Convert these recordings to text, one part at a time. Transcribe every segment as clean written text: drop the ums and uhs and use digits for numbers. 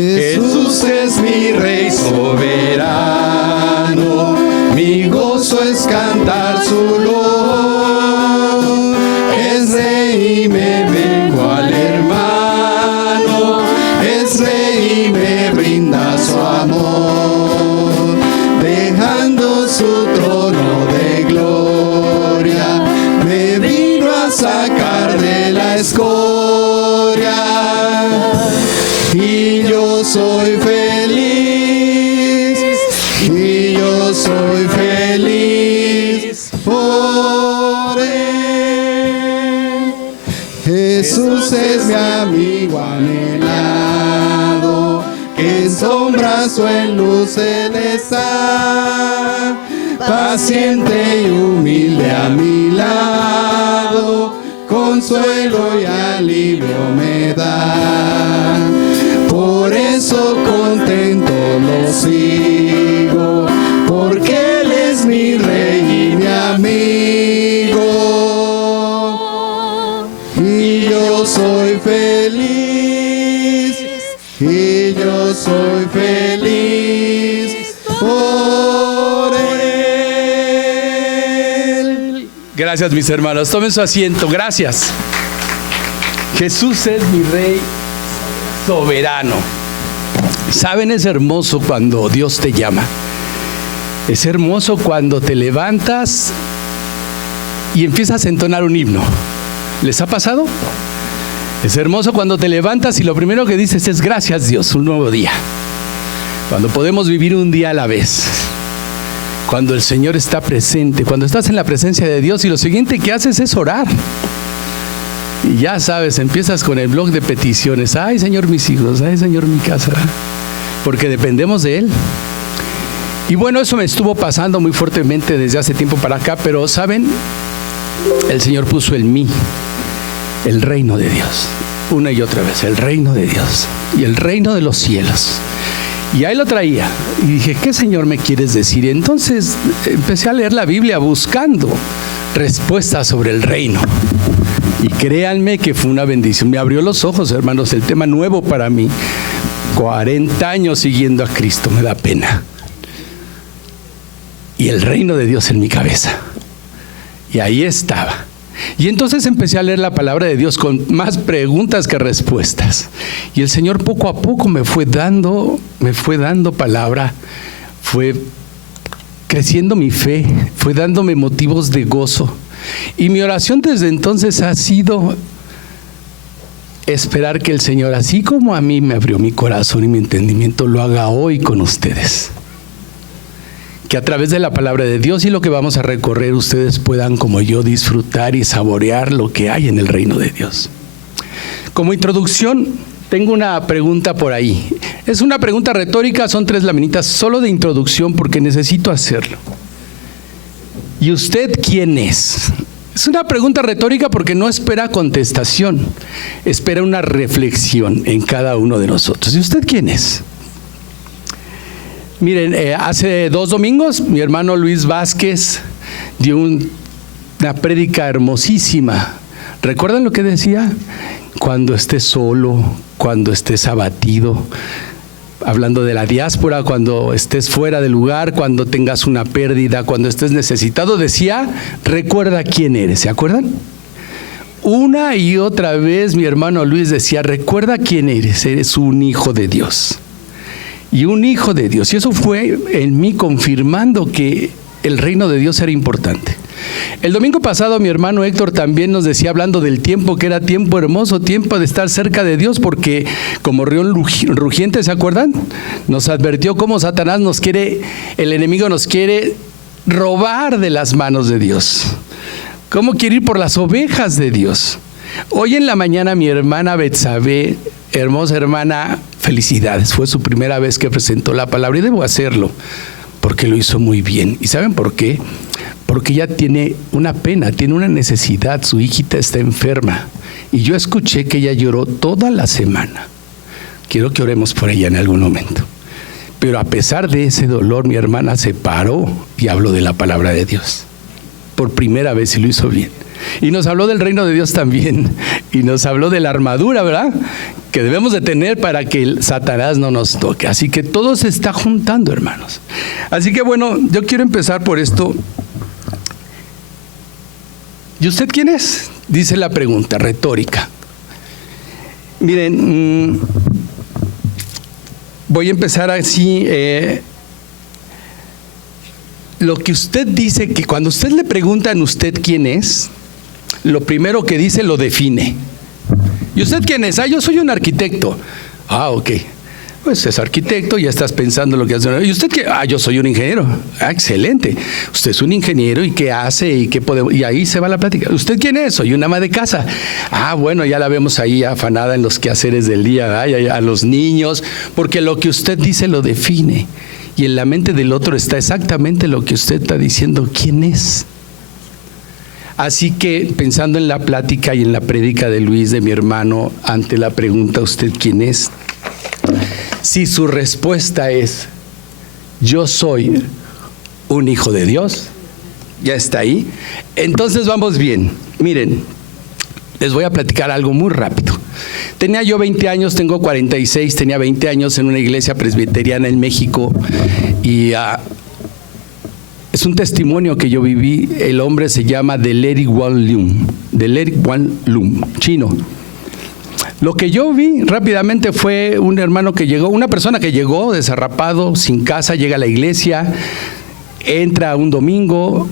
Jesús es mi Rey soberano, mi gozo es cantar su loor. Es Rey y me vengo al hermano, es Rey y me brinda su amor, dejando su trono de gloria, me vino a sacar de la escoria. Y yo soy feliz, y yo soy feliz por Él. Jesús es mi amigo anhelado, que en sombras o en luz Él está, paciente y humilde a mi lado, consuelo y alivio me da. Por eso contento lo sigo, porque Él es mi Rey y mi amigo. Y yo soy feliz, y yo soy feliz por Él. Gracias, mis hermanos. Tomen su asiento. Gracias. Jesús es mi Rey soberano. ¿Saben? Es hermoso cuando Dios te llama. Es hermoso cuando te levantas y empiezas a entonar un himno. ¿Les ha pasado? Es hermoso cuando te levantas y lo primero que dices es gracias Dios, un nuevo día. Cuando podemos vivir un día a la vez. Cuando el Señor está presente, cuando estás en la presencia de Dios y lo siguiente que haces es orar. Y ya sabes, empiezas con el blog de peticiones. Ay, Señor, mis hijos. Ay, Señor, mi casa. Porque dependemos de Él. Y bueno, eso me estuvo pasando muy fuertemente desde hace tiempo para acá. Pero, ¿saben? El Señor puso en mí el reino de Dios. Una y otra vez, el reino de Dios. Y el reino de los cielos. Y ahí lo traía. Y dije, ¿qué, Señor, me quieres decir? Y entonces empecé a leer la Biblia buscando respuestas sobre el reino. Y créanme que fue una bendición. Me abrió los ojos, hermanos, el tema nuevo para mí. 40 años siguiendo a Cristo, me da pena. Y el reino de Dios en mi cabeza. Y ahí estaba. Y entonces empecé a leer la palabra de Dios con más preguntas que respuestas. Y el Señor poco a poco me fue dando palabra, fue creciendo mi fe, fue dándome motivos de gozo. Y mi oración desde entonces ha sido esperar que el Señor, así como a mí me abrió mi corazón y mi entendimiento, lo haga hoy con ustedes. Que a través de la palabra de Dios y lo que vamos a recorrer, ustedes puedan, como yo, disfrutar y saborear lo que hay en el reino de Dios. Como introducción, tengo una pregunta por ahí. Es una pregunta retórica, son 3 laminitas, solo de introducción porque necesito hacerlo. ¿Y usted quién es? Es una pregunta retórica porque no espera contestación, espera una reflexión en cada uno de nosotros. ¿Y usted quién es? Miren, hace 2 domingos mi hermano Luis Vázquez dio una prédica hermosísima. ¿Recuerdan lo que decía? Cuando estés solo, cuando estés abatido, hablando de la diáspora, cuando estés fuera del lugar, cuando tengas una pérdida, cuando estés necesitado, decía, recuerda quién eres. ¿Se acuerdan? Una y otra vez mi hermano Luis decía, recuerda quién eres un hijo de Dios. Y un hijo de Dios. Y eso fue en mí confirmando que el reino de Dios era importante. El domingo pasado mi hermano Héctor también nos decía, hablando del tiempo, que era tiempo hermoso, tiempo de estar cerca de Dios, porque como león rugiente, ¿se acuerdan? Nos advirtió cómo Satanás el enemigo nos quiere robar de las manos de Dios. Cómo quiere ir por las ovejas de Dios. Hoy en la mañana mi hermana Betsabé, hermosa hermana, felicidades, fue su primera vez que presentó la palabra y debo hacerlo porque lo hizo muy bien. ¿Y saben por qué? Porque ella tiene una pena, tiene una necesidad, su hijita está enferma y yo escuché que ella lloró toda la semana. Quiero que oremos por ella en algún momento. Pero a pesar de ese dolor, mi hermana se paró y habló de la palabra de Dios por primera vez y lo hizo bien. Y nos habló del reino de Dios también. Y nos habló de la armadura, ¿verdad? que debemos de tener para que el Satanás no nos toque. Así que todo se está juntando, hermanos. Así que bueno, yo quiero empezar por esto. ¿Y usted quién es? Dice la pregunta retórica. Miren, voy a empezar así. Lo que usted dice, que cuando usted le preguntan usted quién es, lo primero que dice lo define. ¿Y usted quién es? Yo soy un arquitecto. Ok. Pues es arquitecto, ya estás pensando lo que hace. ¿Y usted qué? Yo soy un ingeniero. Excelente. Usted es un ingeniero, ¿y qué hace? ¿Y qué podemos? Y ahí se va la plática. ¿Usted quién es? Soy una ama de casa. Bueno, ya la vemos ahí afanada en los quehaceres del día, a los niños, porque lo que usted dice lo define. Y en la mente del otro está exactamente lo que usted está diciendo, ¿quién es? Así que, pensando en la plática y en la prédica de Luis, de mi hermano, ante la pregunta, ¿usted quién es? Si su respuesta es, yo soy un hijo de Dios, ya está ahí, entonces vamos bien. Miren, les voy a platicar algo muy rápido. Tenía yo 20 años, tengo 46, tenía 20 años en una iglesia presbiteriana en México y es un testimonio que yo viví. El hombre se llama Deleric Wan Lum, chino. Lo que yo vi rápidamente fue un hermano que llegó, una persona que llegó desarrapado, sin casa, llega a la iglesia, entra un domingo,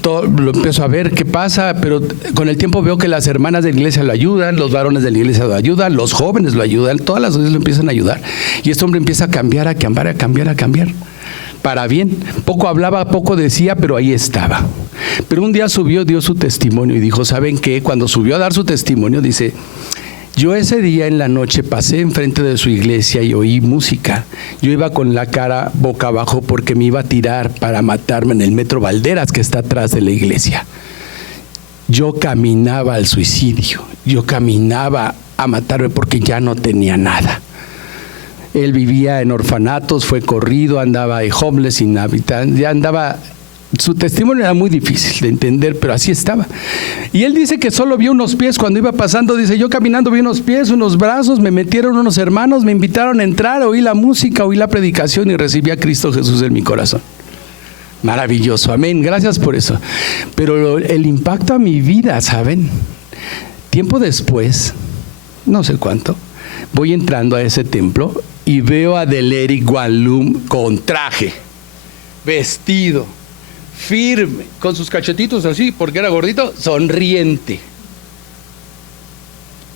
todo, lo empiezo a ver qué pasa, pero con el tiempo veo que las hermanas de la iglesia lo ayudan, los varones de la iglesia lo ayudan, los jóvenes lo ayudan, todas las iglesias lo empiezan a ayudar. Y este hombre empieza a cambiar, a cambiar. Para bien, poco hablaba, poco decía, pero ahí estaba. Pero un día subió, dio su testimonio y dijo, ¿saben qué? Cuando subió a dar su testimonio, dice, yo ese día en la noche pasé enfrente de su iglesia y oí música. Yo iba con la cara boca abajo porque me iba a tirar para matarme en el Metro Valderas que está atrás de la iglesia. Yo caminaba al suicidio, yo caminaba a matarme porque ya no tenía nada. Él vivía en orfanatos, fue corrido, andaba de homeless, sin habitantes, ya andaba. Su testimonio era muy difícil de entender, pero así estaba. Y él dice que solo vio unos pies cuando iba pasando. Dice, yo caminando vi unos pies, unos brazos, me metieron unos hermanos, me invitaron a entrar, oí la música, oí la predicación y recibí a Cristo Jesús en mi corazón. Maravilloso, amén, gracias por eso. Pero el impacto a mi vida, ¿saben? Tiempo después, no sé cuánto, voy entrando a ese templo y veo a Deleric Wan Lum con traje, vestido, firme, con sus cachetitos así, porque era gordito, sonriente.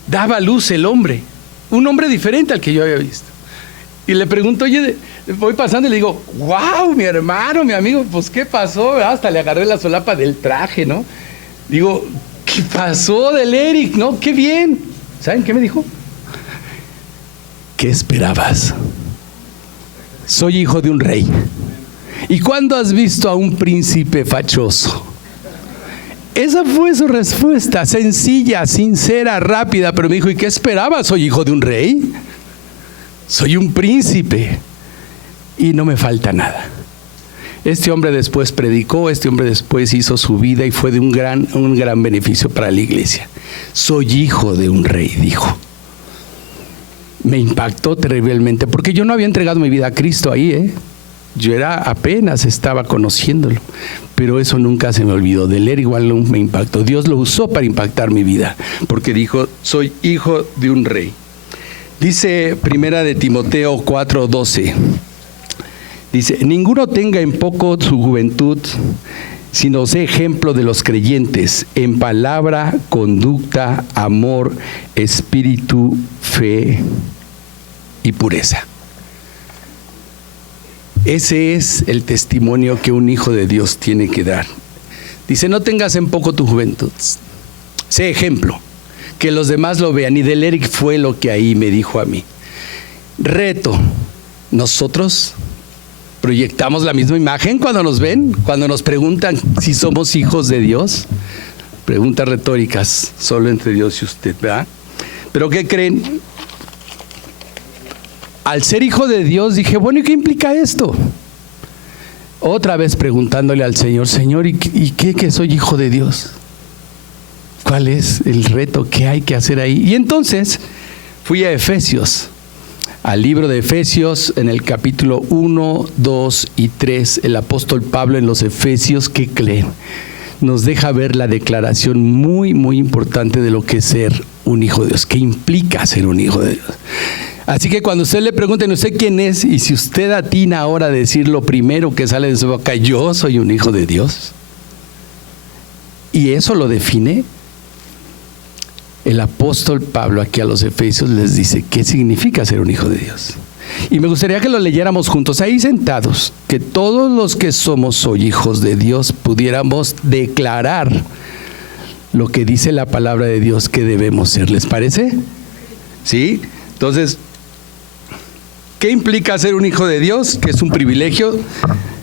Daba luz el hombre, un hombre diferente al que yo había visto. Y le pregunto, oye, voy pasando y le digo, wow, mi hermano, mi amigo, pues ¿qué pasó? Hasta le agarré la solapa del traje, ¿no? Digo, ¿qué pasó Deleric? ¿No? ¡Qué bien! ¿Saben qué me dijo? ¿Qué esperabas? Soy hijo de un rey. ¿Y cuándo has visto a un príncipe fachoso? Esa fue su respuesta, sencilla, sincera, rápida, pero me dijo, ¿y qué esperabas? ¿Soy hijo de un rey? Soy un príncipe y no me falta nada. Este hombre después predicó, este hombre después hizo su vida y fue de un gran beneficio para la iglesia. Soy hijo de un rey, dijo. Me impactó terriblemente porque yo no había entregado mi vida a Cristo ahí, Yo apenas estaba conociéndolo, pero eso nunca se me olvidó. Deleric Wan Lum me impactó. Dios lo usó para impactar mi vida, porque dijo, soy hijo de un rey. Dice Primera de Timoteo 4:12, dice, ninguno tenga en poco su juventud, sino sea ejemplo de los creyentes en palabra, conducta, amor, espíritu, fe y pureza. Ese es el testimonio que un hijo de Dios tiene que dar. Dice, no tengas en poco tu juventud, sé ejemplo, que los demás lo vean. Y Deleric fue lo que ahí me dijo a mí. Reto, nosotros proyectamos la misma imagen cuando nos ven, cuando nos preguntan si somos hijos de Dios. Preguntas retóricas, solo entre Dios y usted, ¿verdad? Pero ¿qué creen? Al ser hijo de Dios dije, bueno, ¿y qué implica esto? Otra vez preguntándole al Señor, Señor, ¿y qué que soy hijo de Dios? ¿Cuál es el reto que hay que hacer ahí? Y entonces fui a Efesios, al libro de Efesios, en el capítulo 1, 2 y 3, el apóstol Pablo en los Efesios, ¿qué creen? Nos deja ver la declaración muy, muy importante de lo que es ser un hijo de Dios, qué implica ser un hijo de Dios. Así que cuando usted le pregunten, ¿usted quién es? Y si usted atina ahora a decir lo primero que sale de su boca, yo soy un hijo de Dios, y eso lo define, el apóstol Pablo aquí a los Efesios les dice qué significa ser un hijo de Dios. Y me gustaría que lo leyéramos juntos, ahí sentados, que todos los que somos hoy hijos de Dios pudiéramos declarar lo que dice la palabra de Dios que debemos ser. ¿Les parece? ¿Sí? Entonces, ¿qué implica ser un hijo de Dios? Que es un privilegio.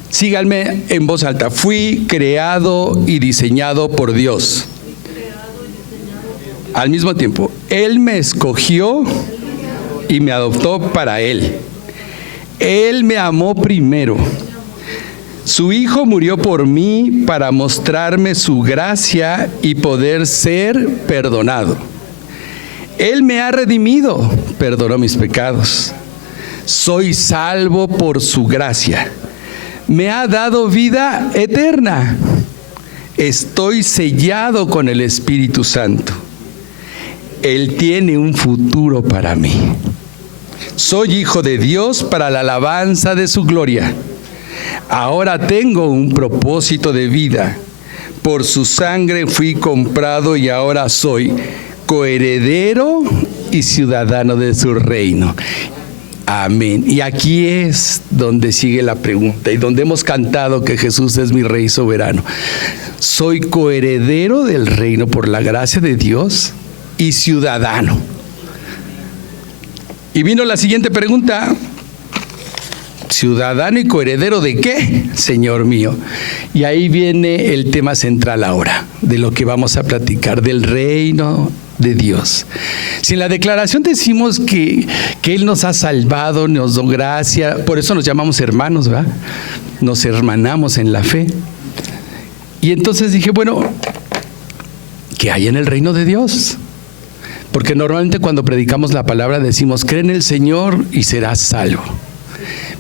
Síganme en voz alta. Fui creado y diseñado por Dios. Al mismo tiempo, Él me escogió y me adoptó para Él. Él me amó primero. Su Hijo murió por mí para mostrarme su gracia y poder ser perdonado. Él me ha redimido, perdonó mis pecados. Soy salvo por su gracia. Me ha dado vida eterna. Estoy sellado con el Espíritu Santo. Él tiene un futuro para mí. Soy hijo de Dios para la alabanza de su gloria. Ahora tengo un propósito de vida. Por su sangre fui comprado y ahora soy coheredero y ciudadano de su reino. Amén. Y aquí es donde sigue la pregunta y donde hemos cantado que Jesús es mi Rey soberano. Soy coheredero del reino por la gracia de Dios y ciudadano. Y vino la siguiente pregunta: ¿ciudadano y coheredero de qué, Señor mío? Y ahí viene el tema central ahora, de lo que vamos a platicar, del reino de Dios. Si en la declaración decimos que Él nos ha salvado, nos dio gracia, por eso nos llamamos hermanos, ¿verdad? Nos hermanamos en la fe. Y entonces dije, bueno, ¿qué hay en el reino de Dios? Porque normalmente cuando predicamos la palabra decimos, cree en el Señor y serás salvo.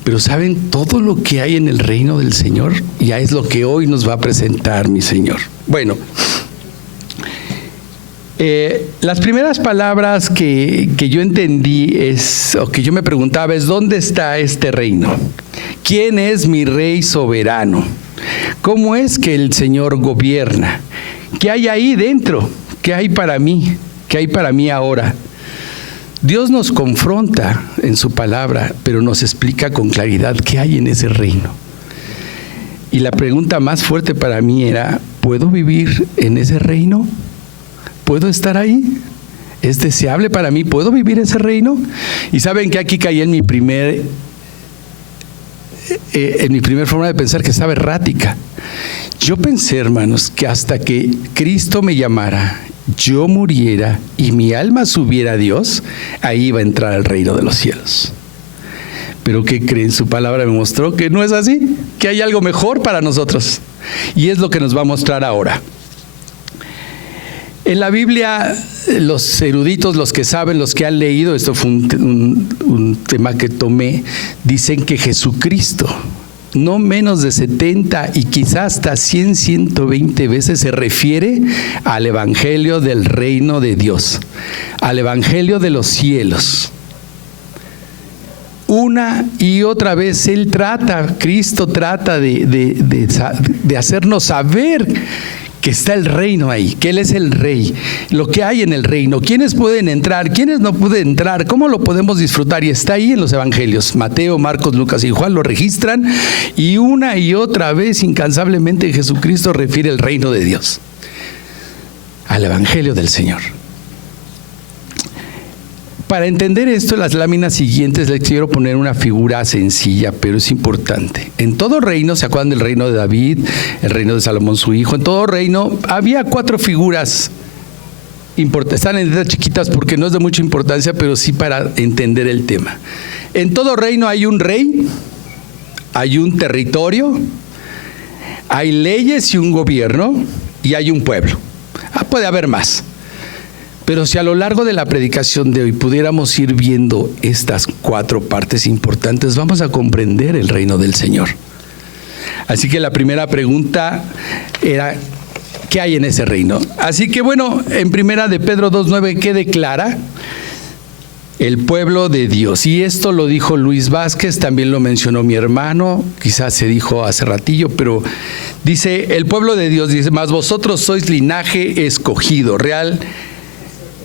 Pero ¿saben todo lo que hay en el reino del Señor? Ya es lo que hoy nos va a presentar mi Señor. Bueno, las primeras palabras que yo entendí o que yo me preguntaba es, ¿dónde está este reino? ¿Quién es mi Rey soberano? ¿Cómo es que el Señor gobierna? ¿Qué hay ahí dentro? ¿Qué hay para mí? ¿Qué hay para mí ahora? Dios nos confronta en su palabra, pero nos explica con claridad qué hay en ese reino. Y la pregunta más fuerte para mí era, ¿puedo vivir en ese reino? ¿Puedo estar ahí? ¿Es deseable para mí? ¿Puedo vivir ese reino? Y saben que aquí caí en mi primer forma de pensar, que estaba errática. Yo pensé, hermanos, que hasta que Cristo me llamara, yo muriera y mi alma subiera a Dios, ahí iba a entrar al reino de los cielos. Pero ¿qué creen? Su palabra me mostró que no es así, que hay algo mejor para nosotros. Y es lo que nos va a mostrar ahora. En la Biblia, los eruditos, los que saben, los que han leído, esto fue un tema que tomé, dicen que Jesucristo, no menos de 70 y quizás hasta 100, 120 veces se refiere al evangelio del reino de Dios, al evangelio de los cielos. Una y otra vez Cristo trata de hacernos saber que está el reino ahí, que Él es el Rey, lo que hay en el reino, quiénes pueden entrar, quiénes no pueden entrar, cómo lo podemos disfrutar, y está ahí en los evangelios. Mateo, Marcos, Lucas y Juan lo registran, y una y otra vez incansablemente Jesucristo refiere el reino de Dios, al evangelio del Señor. Para entender esto, en las láminas siguientes les quiero poner una figura sencilla, pero es importante. En todo reino, ¿se acuerdan del reino de David, el reino de Salomón su hijo? En todo reino había 4 figuras importantes. Están en letras chiquitas porque no es de mucha importancia, pero sí para entender el tema. En todo reino hay un rey, hay un territorio, hay leyes y un gobierno, y hay un pueblo. Puede haber más. Pero si a lo largo de la predicación de hoy pudiéramos ir viendo estas 4 partes importantes, vamos a comprender el reino del Señor. Así que la primera pregunta era, ¿qué hay en ese reino? Así que bueno, en primera de Pedro 2:9, ¿qué declara? El pueblo de Dios. Y esto lo dijo Luis Vázquez, también lo mencionó mi hermano, quizás se dijo hace ratillo, pero dice, el pueblo de Dios, dice, mas vosotros sois linaje escogido, real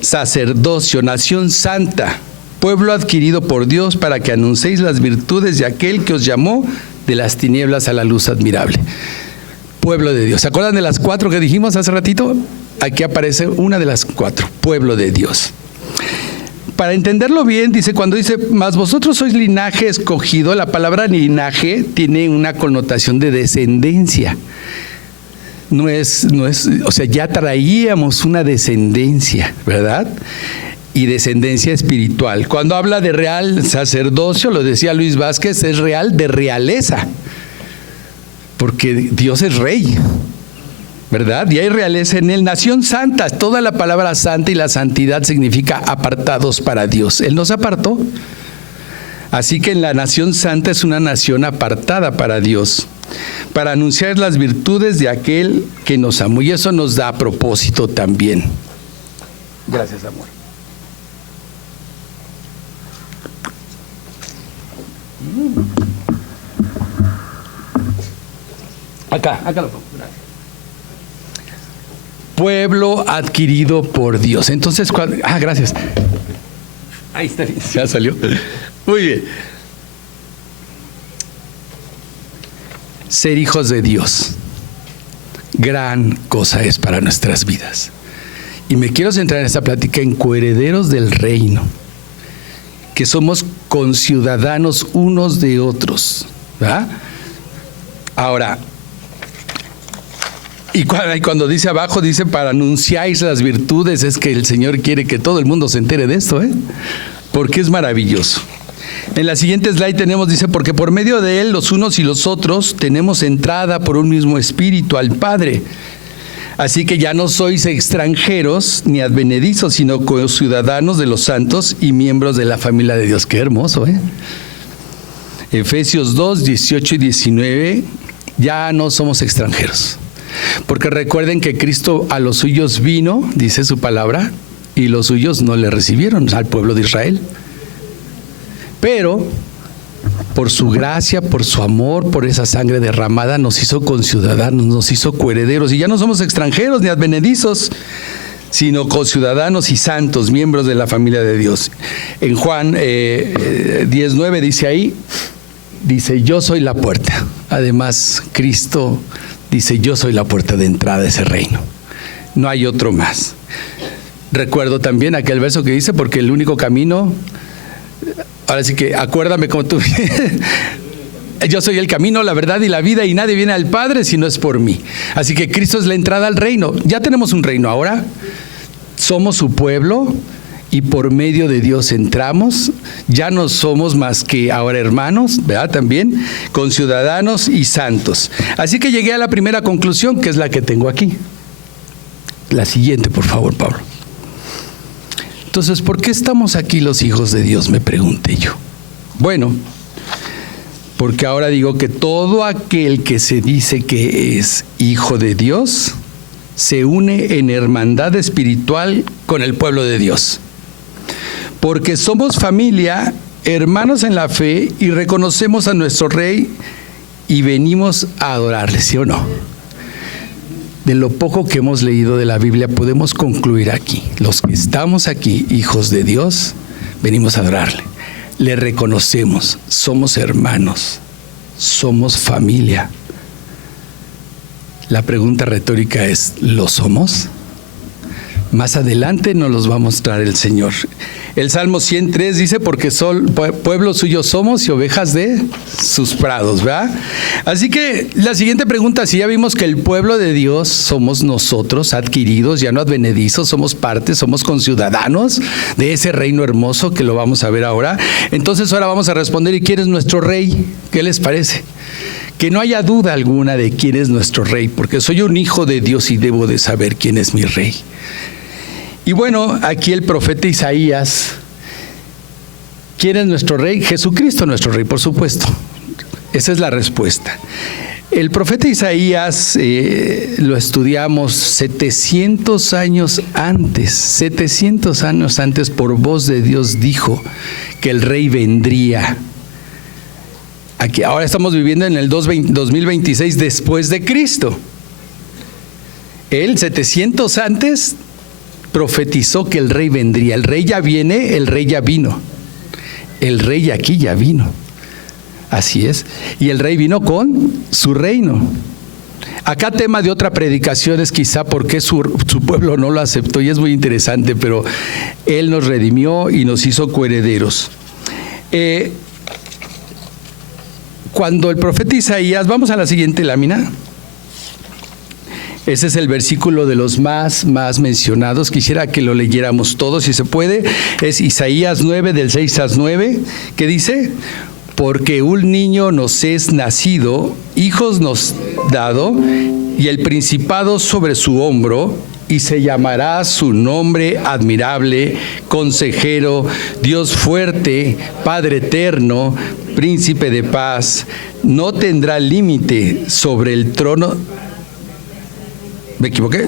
sacerdocio, nación santa, pueblo adquirido por Dios para que anunciéis las virtudes de aquel que os llamó de las tinieblas a la luz admirable. Pueblo de Dios. ¿Se acuerdan de las 4 que dijimos hace ratito? Aquí aparece una de las 4, pueblo de Dios. Para entenderlo bien, dice, cuando dice, mas vosotros sois linaje escogido, la palabra linaje tiene una connotación de descendencia. No es, o sea, ya traíamos una descendencia, ¿verdad? Y descendencia espiritual. Cuando habla de real sacerdocio, lo decía Luis Vázquez, es real de realeza, porque Dios es rey, ¿verdad? Y hay realeza en él. Nación santa, toda la palabra santa y la santidad significa apartados para Dios. Él nos apartó. Así que en la nación santa es una nación apartada para Dios, para anunciar las virtudes de aquel que nos amó. Y eso nos da propósito también. Gracias, amor. Acá lo pongo. Gracias. Pueblo adquirido por Dios. Entonces, gracias. Ahí está, ya salió. Muy bien. Ser hijos de Dios, gran cosa es para nuestras vidas. Y me quiero centrar en esta plática en coherederos del reino, que somos conciudadanos unos de otros, ¿verdad? Ahora, y cuando dice abajo, dice para anunciáis las virtudes, es que el Señor quiere que todo el mundo se entere de esto, porque es maravilloso. En la siguiente slide tenemos, dice, porque por medio de Él los unos y los otros tenemos entrada por un mismo espíritu al Padre. Así que ya no sois extranjeros ni advenedizos, sino conciudadanos de los santos y miembros de la familia de Dios. Qué hermoso, Efesios 2, 18 y 19, ya no somos extranjeros. Porque recuerden que Cristo a los suyos vino, dice su palabra, y los suyos no le recibieron, al pueblo de Israel. Pero por su gracia, por su amor, por esa sangre derramada, nos hizo conciudadanos, nos hizo coherederos. Y ya no somos extranjeros ni advenedizos, sino conciudadanos y santos, miembros de la familia de Dios. En Juan 10:9 dice ahí, dice, yo soy la puerta. Además, Cristo dice, yo soy la puerta de entrada a ese reino. No hay otro más. Recuerdo también aquel verso que dice, porque el único camino... Ahora sí que acuérdame como tú. Yo soy el camino, la verdad y la vida, y nadie viene al Padre si no es por mí. Así que Cristo es la entrada al reino. Ya tenemos un reino ahora. Somos su pueblo y por medio de Dios entramos. Ya no somos más que ahora hermanos, ¿verdad? También conciudadanos y santos. Así que llegué a la primera conclusión, que es la que tengo aquí. La siguiente, por favor, Pablo. Entonces, ¿por qué estamos aquí los hijos de Dios?, me pregunté yo. Bueno, porque ahora digo que todo aquel que se dice que es hijo de Dios se une en hermandad espiritual con el pueblo de Dios. Porque somos familia, hermanos en la fe, y reconocemos a nuestro Rey y venimos a adorarle, ¿sí o no? De lo poco que hemos leído de la Biblia podemos concluir aquí. Los que estamos aquí, hijos de Dios, venimos a adorarle. Le reconocemos, somos hermanos, somos familia. La pregunta retórica es, ¿lo somos? Más adelante nos los va a mostrar el Señor. El Salmo 103 dice, porque pueblo suyo somos y ovejas de sus prados, ¿verdad? Así que la siguiente pregunta, si ya vimos que el pueblo de Dios somos nosotros, adquiridos, ya no advenedizos, somos parte, somos conciudadanos de ese reino hermoso que lo vamos a ver ahora. Entonces ahora vamos a responder, ¿y quién es nuestro Rey? ¿Qué les parece? Que no haya duda alguna de quién es nuestro Rey, porque soy un hijo de Dios y debo de saber quién es mi Rey. Y bueno, aquí el profeta Isaías, ¿quién es nuestro rey? Jesucristo nuestro rey, por supuesto. Esa es la respuesta. El profeta Isaías lo estudiamos 700 años antes, por voz de Dios dijo que el rey vendría. Aquí, ahora estamos viviendo en el 2026 después de Cristo. Él 700 antes profetizó que el rey vendría. El rey ya viene, el rey ya vino. El rey aquí ya vino. Así es. Y el rey vino con su reino. Acá tema de otra predicación es quizá por qué su pueblo no lo aceptó, y es muy interesante, pero Él nos redimió y nos hizo coherederos. Cuando el profeta Isaías, vamos a la siguiente lámina. Ese es el versículo de los más mencionados. Quisiera que lo leyéramos todos, si se puede. Es Isaías 9, del 6 al 9, que dice: porque un niño nos es nacido, hijos nos dado, y el principado sobre su hombro, y se llamará su nombre admirable, consejero, Dios fuerte, Padre eterno, príncipe de paz. No tendrá límite sobre el trono. ¿Me equivoqué?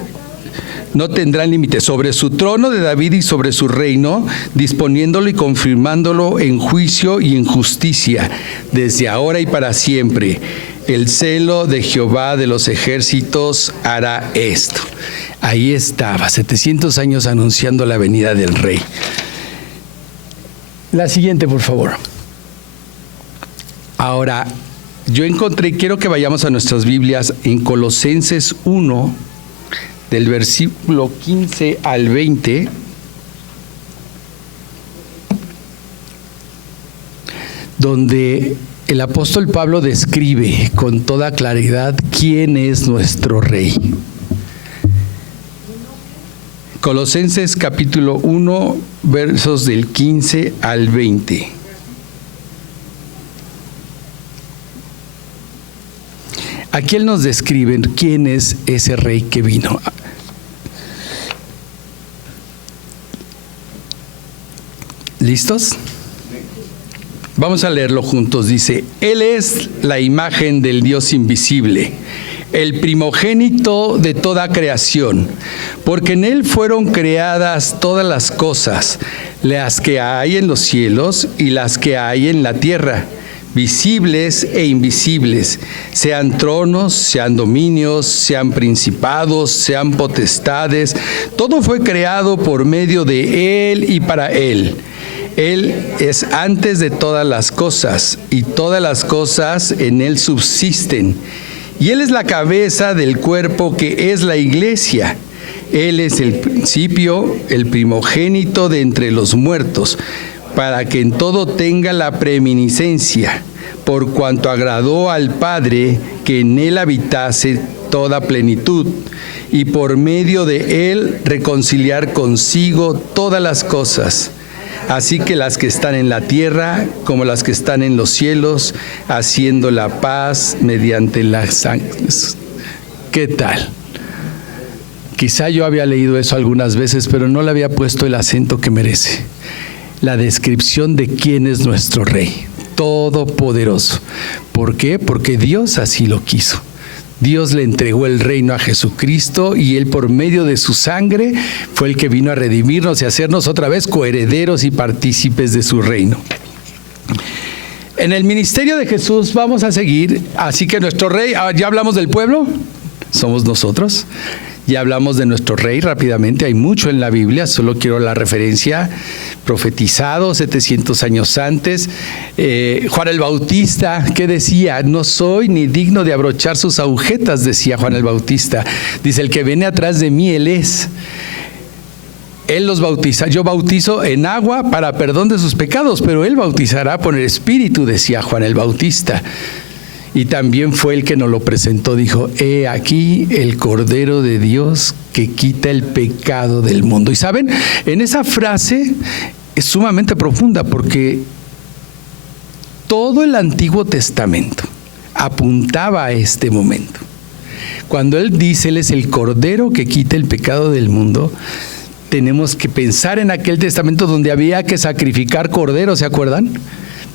No tendrá límite sobre su trono de David y sobre su reino, disponiéndolo y confirmándolo en juicio y en justicia, desde ahora y para siempre. El celo de Jehová de los ejércitos hará esto. Ahí estaba, 700 años anunciando la venida del rey. La siguiente, por favor. Ahora, yo encontré, quiero que vayamos a nuestras Biblias en Colosenses 1, del versículo 15 al 20, donde el apóstol Pablo describe con toda claridad quién es nuestro rey. Colosenses capítulo 1, versos del 15 al 20. Aquí él nos describe quién es ese rey que vino. ¿Listos? Vamos a leerlo juntos. Dice: Él es la imagen del Dios invisible, el primogénito de toda creación, porque en Él fueron creadas todas las cosas, las que hay en los cielos y las que hay en la tierra, visibles e invisibles, sean tronos, sean dominios, sean principados, sean potestades. Todo fue creado por medio de Él y para Él. Él es antes de todas las cosas, y todas las cosas en Él subsisten. Y Él es la cabeza del cuerpo, que es la iglesia. Él es el principio, el primogénito de entre los muertos, para que en todo tenga la preeminencia, por cuanto agradó al Padre que en Él habitase toda plenitud, y por medio de Él reconciliar consigo todas las cosas, así que las que están en la tierra como las que están en los cielos, haciendo la paz mediante la sangre. ¿Qué tal? Quizá yo había leído eso algunas veces, pero no le había puesto el acento que merece. La descripción de quién es nuestro Rey, todopoderoso. ¿Por qué? Porque Dios así lo quiso. Dios le entregó el reino a Jesucristo, y Él, por medio de su sangre, fue el que vino a redimirnos y hacernos otra vez coherederos y partícipes de su reino. En el ministerio de Jesús vamos a seguir, así que nuestro rey, ya hablamos del pueblo, somos nosotros. Ya hablamos de nuestro rey rápidamente, hay mucho en la Biblia, solo quiero la referencia. Profetizado 700 años antes. Juan el Bautista, ¿qué decía? No soy ni digno de abrochar sus agujetas, decía Juan el Bautista. Dice: el que viene atrás de mí, Él es. Él los bautiza. Yo bautizo en agua para perdón de sus pecados, pero Él bautizará por el Espíritu, decía Juan el Bautista. Y también fue el que nos lo presentó, dijo: he aquí el Cordero de Dios que quita el pecado del mundo. Y saben, en esa frase es sumamente profunda, porque todo el Antiguo Testamento apuntaba a este momento. Cuando Él dice, Él es el Cordero que quita el pecado del mundo, tenemos que pensar en aquel testamento donde había que sacrificar corderos, ¿se acuerdan?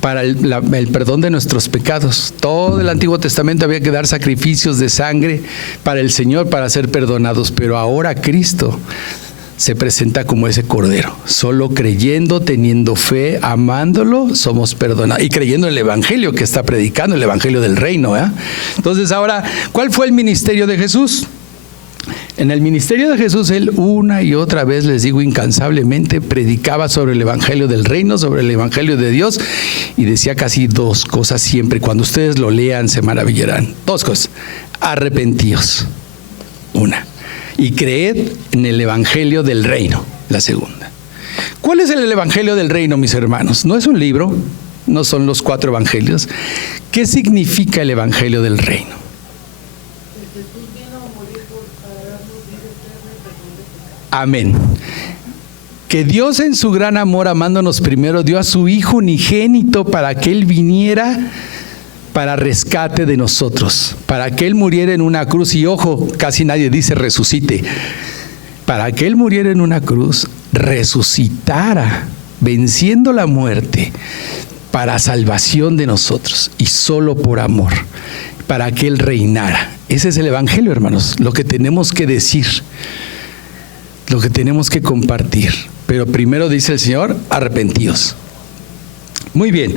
Para el perdón de nuestros pecados. Todo el Antiguo Testamento había que dar sacrificios de sangre para el Señor para ser perdonados, pero ahora Cristo se presenta como ese cordero. Solo creyendo, teniendo fe, amándolo, somos perdonados. Y creyendo en el Evangelio que está predicando, el Evangelio del reino. Entonces ahora, ¿cuál fue el ministerio de Jesús? En el ministerio de Jesús, Él una y otra vez, les digo, incansablemente, predicaba sobre el Evangelio del reino, sobre el Evangelio de Dios, y decía casi dos cosas siempre. Cuando ustedes lo lean, se maravillarán. Dos cosas. Arrepentíos. Una. Y creed en el Evangelio del reino, la segunda. ¿Cuál es el Evangelio del reino, mis hermanos? No es un libro, no son los 4 evangelios. ¿Qué significa el Evangelio del reino? Amén. Que Dios en su gran amor, amándonos primero, dio a su Hijo unigénito para que Él viniera para rescate de nosotros, para que Él muriera en una cruz, y ojo, casi nadie dice resucite, para que Él muriera en una cruz, resucitara, venciendo la muerte, para salvación de nosotros, y solo por amor, para que Él reinara. Ese es el Evangelio, hermanos, lo que tenemos que decir, lo que tenemos que compartir. Pero primero dice el Señor, arrepentíos. Muy bien.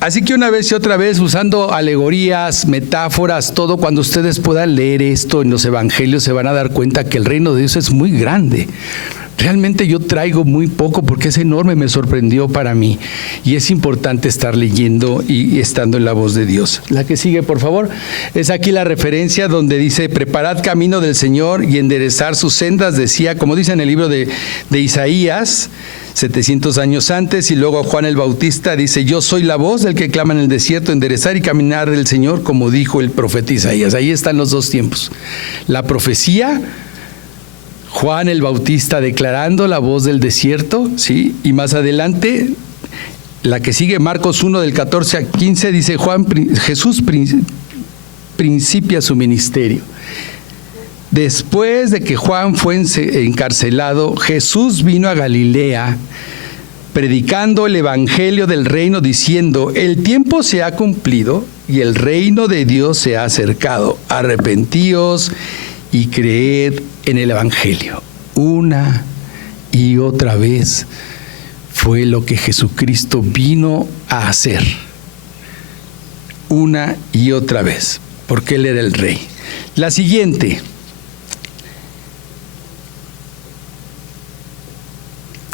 Así que una vez y otra vez, usando alegorías, metáforas, todo, cuando ustedes puedan leer esto en los evangelios, se van a dar cuenta que el reino de Dios es muy grande. Realmente yo traigo muy poco porque es enorme, me sorprendió para mí. Y es importante estar leyendo y estando en la voz de Dios. La que sigue, por favor, es aquí la referencia donde dice, preparad camino del Señor y enderezar sus sendas, decía, como dice en el libro de Isaías, 700 años antes, y luego Juan el Bautista dice, yo soy la voz del que clama en el desierto, enderezar y caminar del Señor, como dijo el profeta Isaías. Ahí están los dos tiempos. La profecía, Juan el Bautista declarando la voz del desierto, ¿sí? Y más adelante, la que sigue, Marcos 1 del 14 al 15, dice Jesús principia su ministerio. Después de que Juan fue encarcelado, Jesús vino a Galilea predicando el evangelio del reino, diciendo, el tiempo se ha cumplido y el reino de Dios se ha acercado. Arrepentíos y creed en el evangelio. Una y otra vez fue lo que Jesucristo vino a hacer. Una y otra vez, porque Él era el Rey. La siguiente.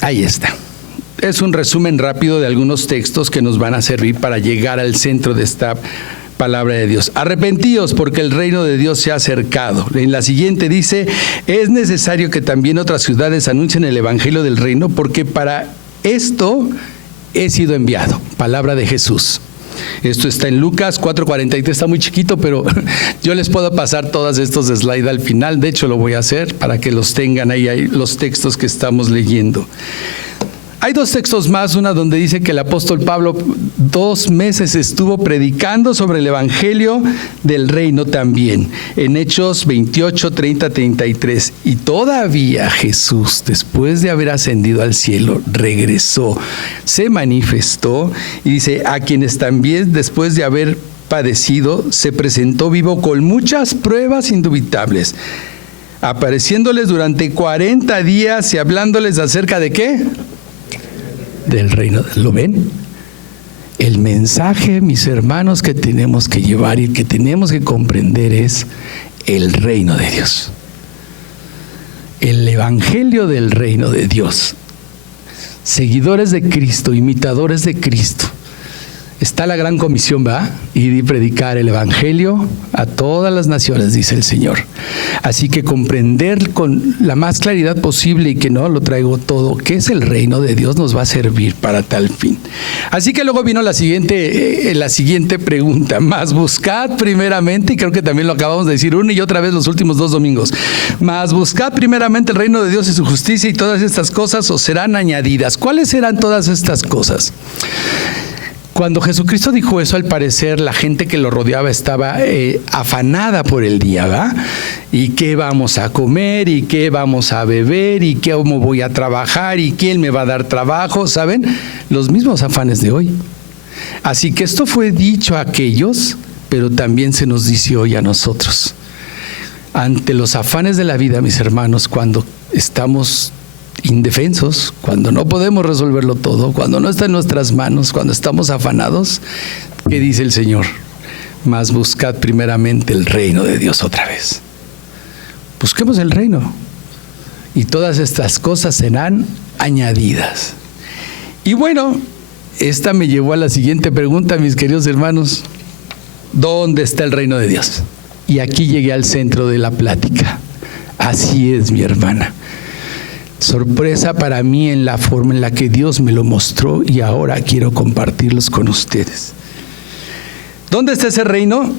Ahí está. Es un resumen rápido de algunos textos que nos van a servir para llegar al centro de esta palabra de Dios. Arrepentíos porque el reino de Dios se ha acercado. En la siguiente dice, es necesario que también otras ciudades anuncien el evangelio del reino, porque para esto he sido enviado. Palabra de Jesús. Esto está en Lucas 4:43, está muy chiquito, pero yo les puedo pasar todos estos slides al final. De hecho, lo voy a hacer para que los tengan ahí los textos que estamos leyendo. Hay 2 textos más, una donde dice que el apóstol Pablo 2 meses estuvo predicando sobre el evangelio del reino también, en Hechos 28, 30, 33. Y todavía Jesús, después de haber ascendido al cielo, regresó, se manifestó y dice, a quienes también después de haber padecido, se presentó vivo con muchas pruebas indubitables, apareciéndoles durante 40 días y hablándoles acerca de ¿qué? Del reino. ¿Lo ven? El mensaje, mis hermanos, que tenemos que llevar y que tenemos que comprender es el reino de Dios. El evangelio del reino de Dios. Seguidores de Cristo, imitadores de Cristo. Está la gran comisión, ¿va? Ir y predicar el evangelio a todas las naciones, dice el Señor. Así que comprender con la más claridad posible, y que no lo traigo todo, qué es el reino de Dios, nos va a servir para tal fin. Así que luego vino la siguiente pregunta. Mas buscad primeramente, y creo que también lo acabamos de decir una y otra vez los últimos 2 domingos. Mas buscad primeramente el reino de Dios y su justicia, y todas estas cosas os serán añadidas. ¿Cuáles serán todas estas cosas? Cuando Jesucristo dijo eso, al parecer la gente que lo rodeaba estaba afanada por el día, ¿va? ¿Y qué vamos a comer? ¿Y qué vamos a beber? ¿Y cómo voy a trabajar? ¿Y quién me va a dar trabajo? ¿Saben? Los mismos afanes de hoy. Así que esto fue dicho a aquellos, pero también se nos dice hoy a nosotros. Ante los afanes de la vida, mis hermanos, cuando estamos indefensos, cuando no podemos resolverlo todo, cuando no está en nuestras manos, cuando estamos afanados, ¿qué dice el Señor? Mas buscad primeramente el reino de Dios otra vez. Busquemos el reino y todas estas cosas serán añadidas. Y bueno, esta me llevó a la siguiente pregunta, mis queridos hermanos: ¿dónde está el reino de Dios? Y aquí llegué al centro de la plática. Así es, mi hermana. Sorpresa para mí en la forma en la que Dios me lo mostró y ahora quiero compartirlos con ustedes. ¿Dónde está ese reino?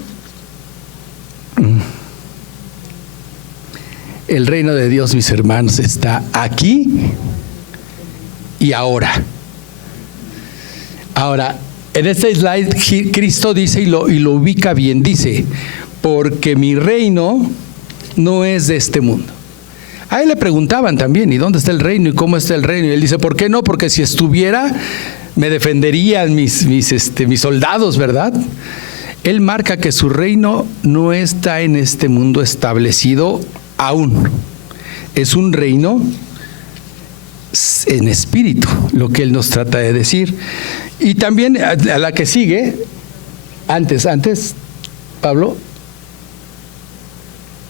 El reino de Dios, mis hermanos, está aquí y ahora. Ahora, en este slide Cristo dice y lo ubica bien, dice: porque mi reino no es de este mundo. A él le preguntaban también: ¿y dónde está el reino? ¿Y cómo está el reino? Y él dice: ¿por qué no? Porque si estuviera, me defenderían mis soldados, ¿verdad? Él marca que su reino no está en este mundo establecido aún. Es un reino en espíritu, lo que él nos trata de decir. Y también a la que sigue, antes, Pablo,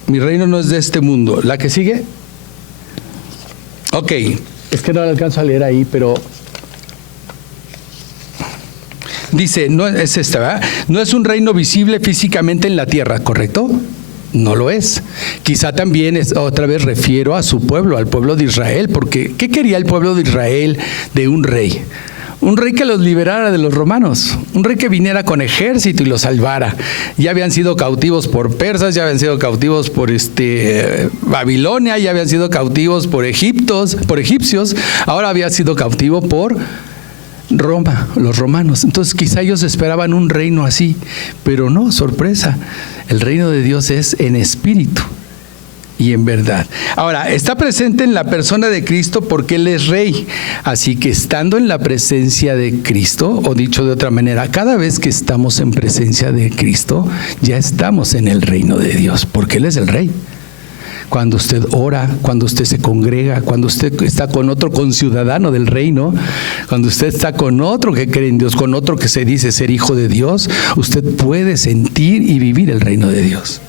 mi reino no es de este mundo. La que sigue. Ok, es que no la alcanzo a leer ahí, pero dice, no es esta, ¿verdad? No es un reino visible físicamente en la tierra, ¿correcto? No lo es. Quizá también otra vez refiero a su pueblo, al pueblo de Israel, porque ¿qué quería el pueblo de Israel de un rey? Un rey que los liberara de los romanos, un rey que viniera con ejército y los salvara. Ya habían sido cautivos por persas, ya habían sido cautivos por Babilonia, ya habían sido cautivos por egipcios, ahora había sido cautivo por Roma, los romanos. Entonces quizá ellos esperaban un reino así, pero no, sorpresa, el reino de Dios es en espíritu y en verdad. Ahora, está presente en la persona de Cristo porque Él es Rey. Así que estando en la presencia de Cristo, o dicho de otra manera, cada vez que estamos en presencia de Cristo, ya estamos en el reino de Dios, porque Él es el Rey. Cuando usted ora, cuando usted se congrega, cuando usted está con otro conciudadano del reino, cuando usted está con otro que cree en Dios, con otro que se dice ser hijo de Dios, usted puede sentir y vivir el reino de Dios.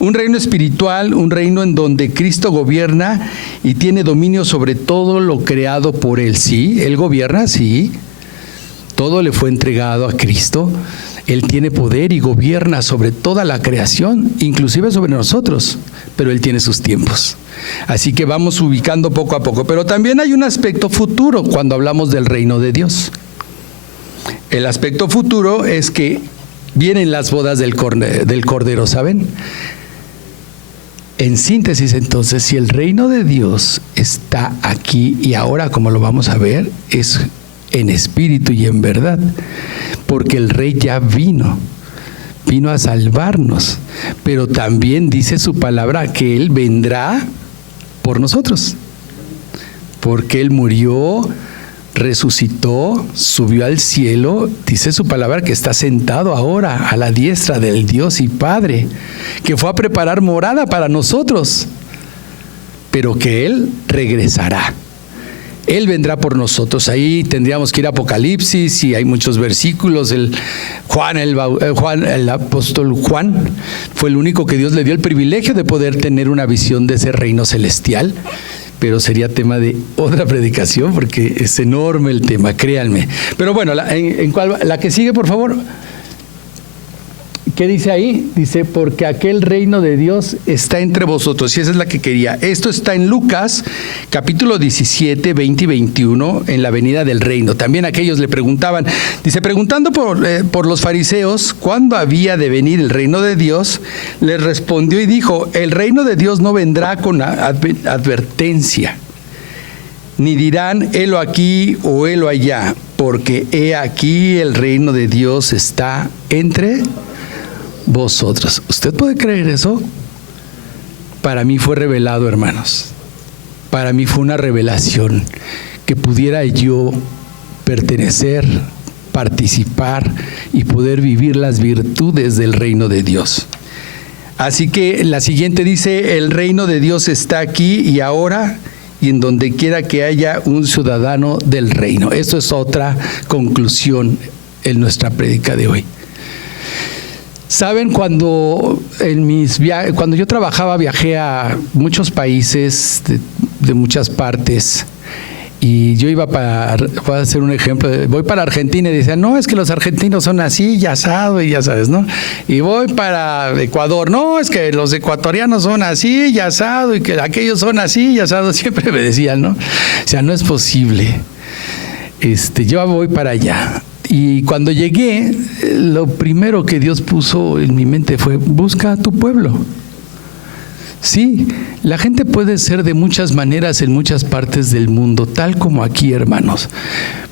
Un reino espiritual, un reino en donde Cristo gobierna y tiene dominio sobre todo lo creado por Él. Sí, Él gobierna, sí. Todo le fue entregado a Cristo. Él tiene poder y gobierna sobre toda la creación, inclusive sobre nosotros, pero Él tiene sus tiempos. Así que vamos ubicando poco a poco. Pero también hay un aspecto futuro cuando hablamos del reino de Dios. El aspecto futuro es que vienen las bodas del Cordero, ¿saben? En síntesis, entonces, si el reino de Dios está aquí y ahora, como lo vamos a ver, es en espíritu y en verdad, porque el Rey ya vino a salvarnos, pero también dice su palabra que Él vendrá por nosotros, porque Él murió, resucitó, subió al cielo, dice su palabra que está sentado ahora a la diestra del Dios y Padre, que fue a preparar morada para nosotros, pero que Él regresará. Él vendrá por nosotros. Ahí tendríamos que ir a Apocalipsis y hay muchos versículos. El apóstol Juan fue el único que Dios le dio el privilegio de poder tener una visión de ese reino celestial. Pero sería tema de otra predicación porque es enorme el tema, créanme. Pero bueno, la que sigue, por favor. ¿Qué dice ahí? Dice, porque aquel reino de Dios está entre vosotros. Y esa es la que quería. Esto está en Lucas, capítulo 17, 20 y 21, en la venida del reino. También aquellos le preguntaban, dice, preguntando por los fariseos, ¿cuándo había de venir el reino de Dios? Les respondió y dijo, el reino de Dios no vendrá con advertencia, ni dirán, helo aquí o helo allá, porque he aquí el reino de Dios está entre vosotros. ¿Usted puede creer eso? Para mí fue revelado, hermanos. Para mí fue una revelación que pudiera yo pertenecer, participar y poder vivir las virtudes del reino de Dios. Así que la siguiente dice, el reino de Dios está aquí y ahora, y en donde quiera que haya un ciudadano del reino. Esto es otra conclusión en nuestra prédica de hoy. Saben, cuando yo trabajaba, viajé a muchos países de muchas partes, y yo iba voy a hacer un ejemplo, voy para Argentina y decían, no, es que los argentinos son así, y asado, y ya sabes, ¿no? Y voy para Ecuador, no, es que los ecuatorianos son así, y asado, y que aquellos son así, y asado, siempre me decían, ¿no? O sea, no es posible. Yo voy para allá. Y cuando llegué, lo primero que Dios puso en mi mente fue, busca a tu pueblo. Sí, la gente puede ser de muchas maneras en muchas partes del mundo, tal como aquí, hermanos,